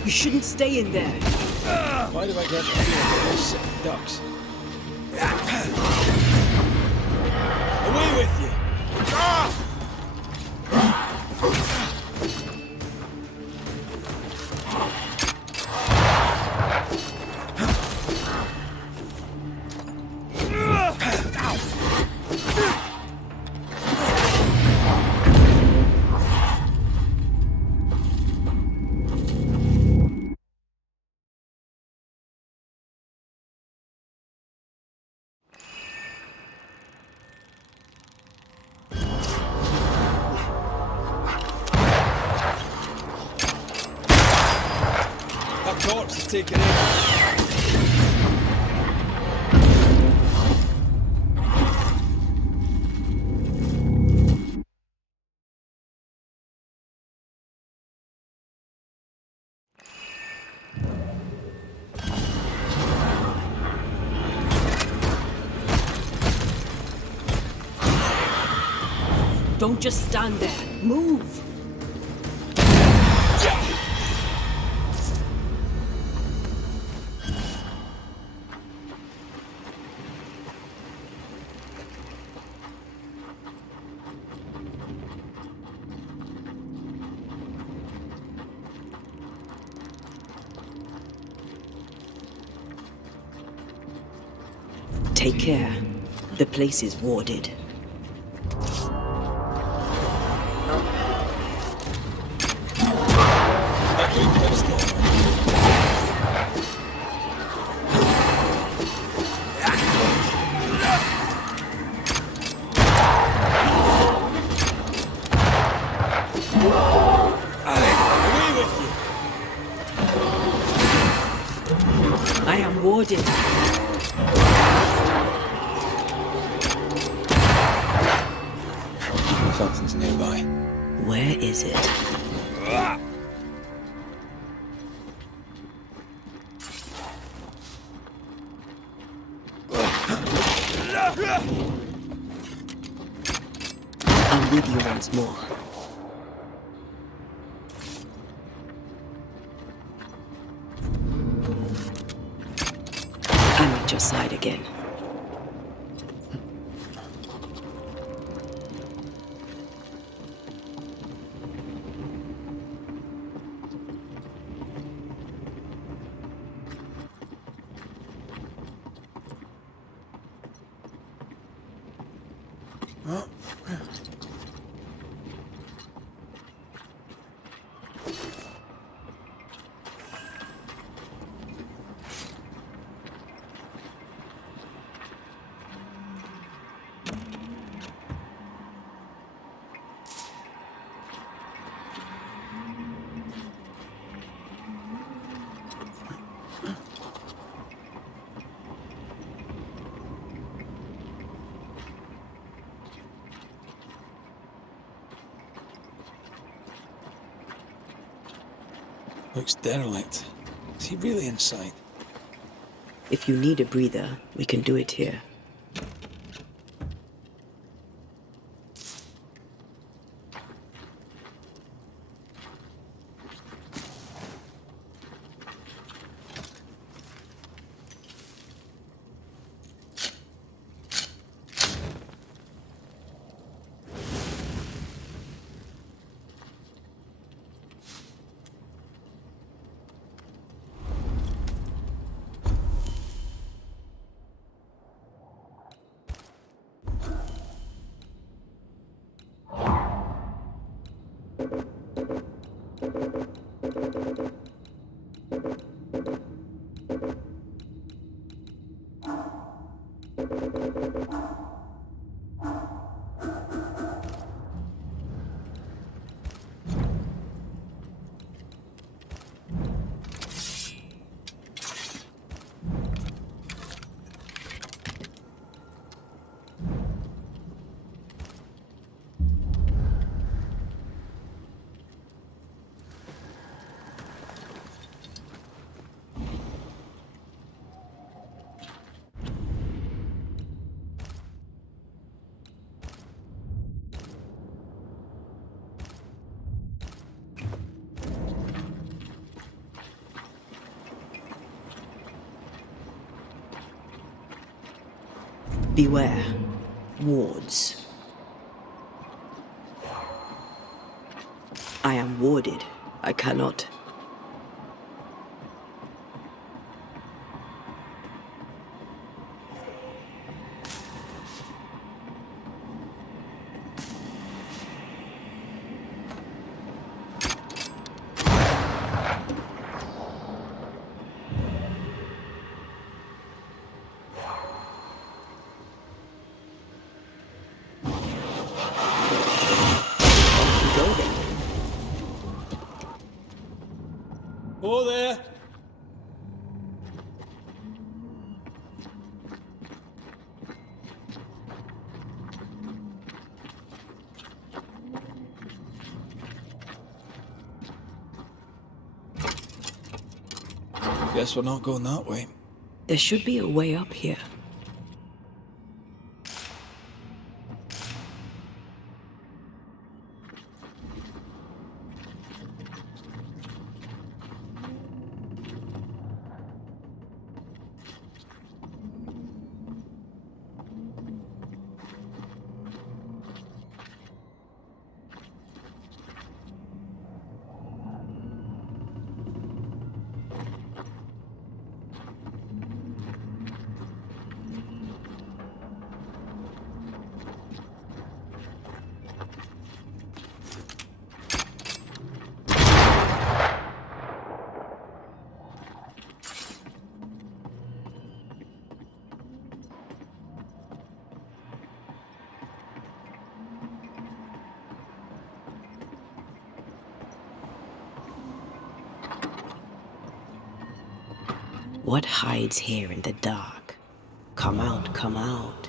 You shouldn't stay in there. Why do I get the feeling those sick ducks? Away with you! take it in. Don't just stand there. Move! Take care. The place is warded. I am warded. Something's nearby. Where is it? I'm with you once more. I'm at your side again. Looks derelict. Is he really inside? If you need a breather, we can do it here. Beware. Wards. I am warded. I cannot. Oh there! Guess we're not going that way. There should be a way up here. What hides here in the dark? Come out, come out.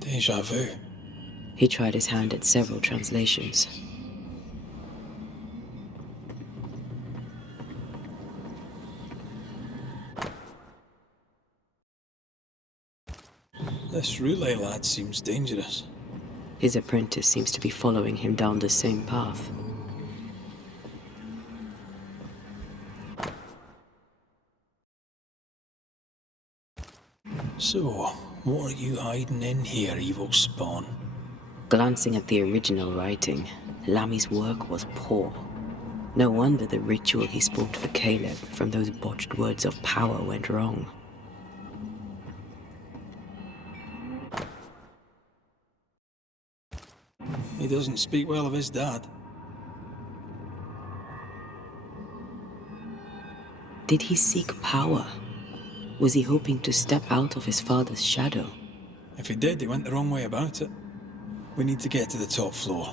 Deja vu. He tried his hand at several translations. This relay lad seems dangerous. His apprentice seems to be following him down the same path. So, what are you hiding in here, evil spawn? Glancing at the original writing, Lammy's work was poor. No wonder the ritual he spoke for Caleb from those botched words of power went wrong. He doesn't speak well of his dad. Did he seek power? Was he hoping to step out of his father's shadow? If he did, he went the wrong way about it. We need to get to the top floor.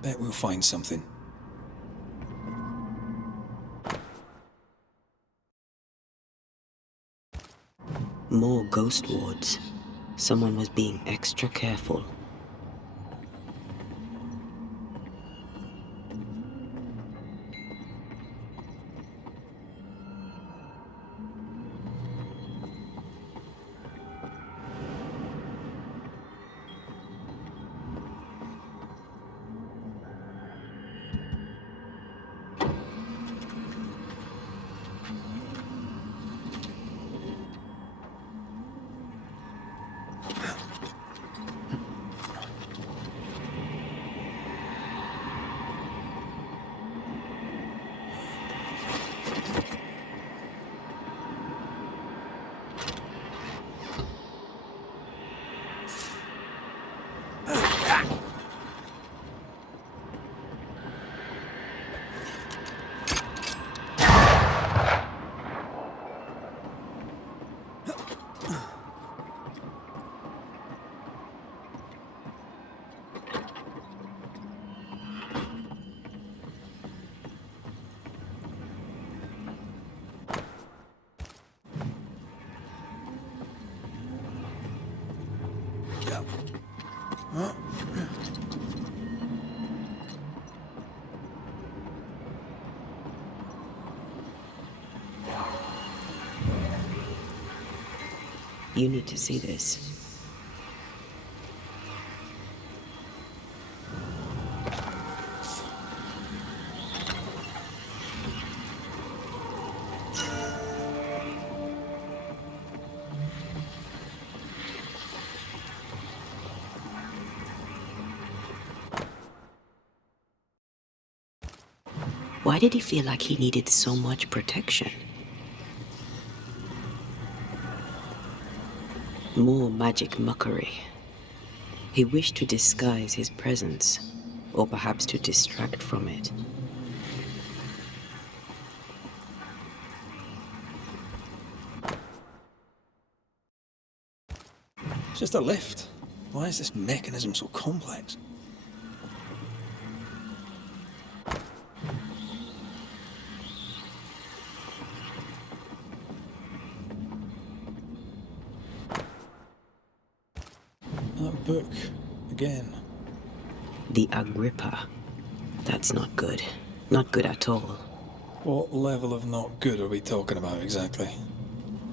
Bet we'll find something. More ghost wards. Someone was being extra careful. You need to see this. Why did he feel like he needed so much protection? More magic mockery. He wished to disguise his presence, or perhaps to distract from it. It's just a lift. Why is this mechanism so complex? That book, again. The Agrippa. That's not good. Not good at all. What level of not good are we talking about exactly?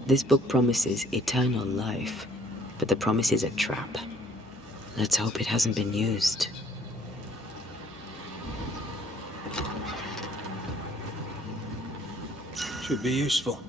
This book promises eternal life, but the promise is a trap. Let's hope it hasn't been used. Should be useful.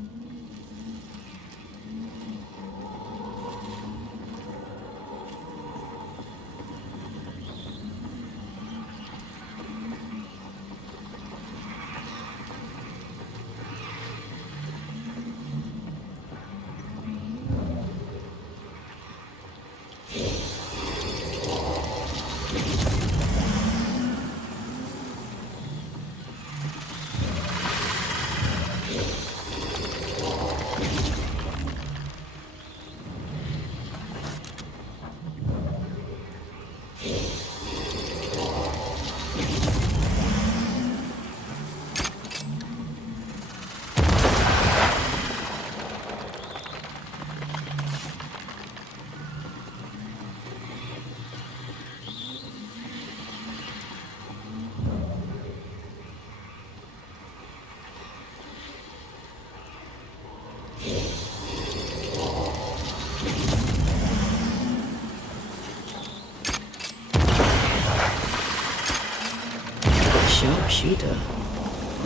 Sharpshooter.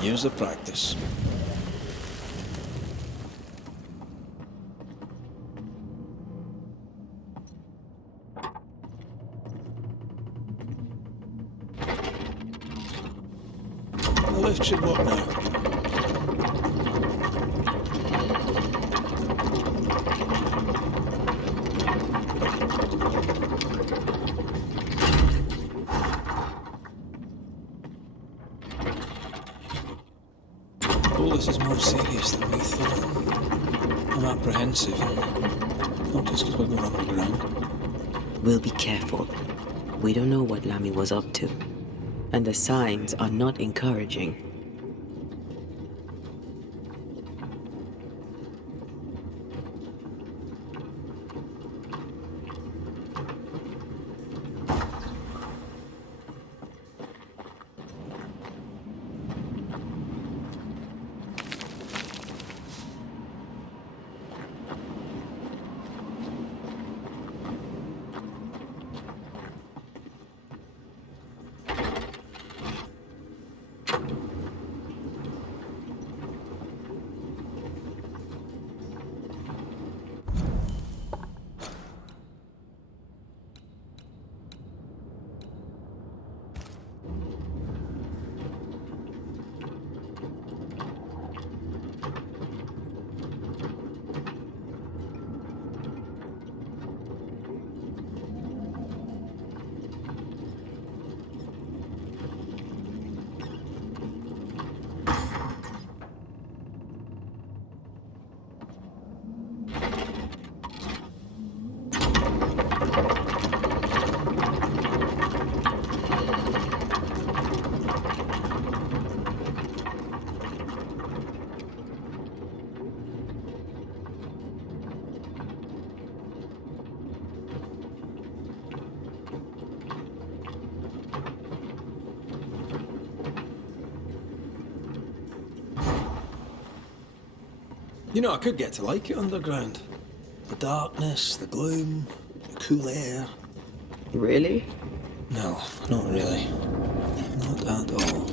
Years of practice. The lift should work now. All this is more serious than we thought. I'm apprehensive, and not just because we're going underground. We'll be careful. We don't know what Lammy was up to, and the signs are not encouraging. You know, I could get to like it underground. The darkness, the gloom, the cool air. Really? No, not really. Not at all.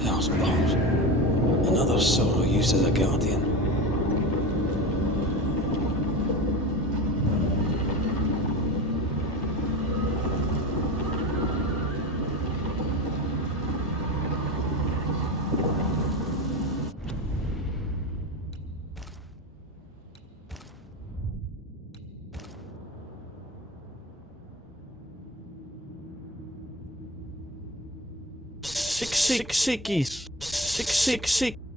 Hell's balls. Another sorrow used as a guardian. Six sickies. Six.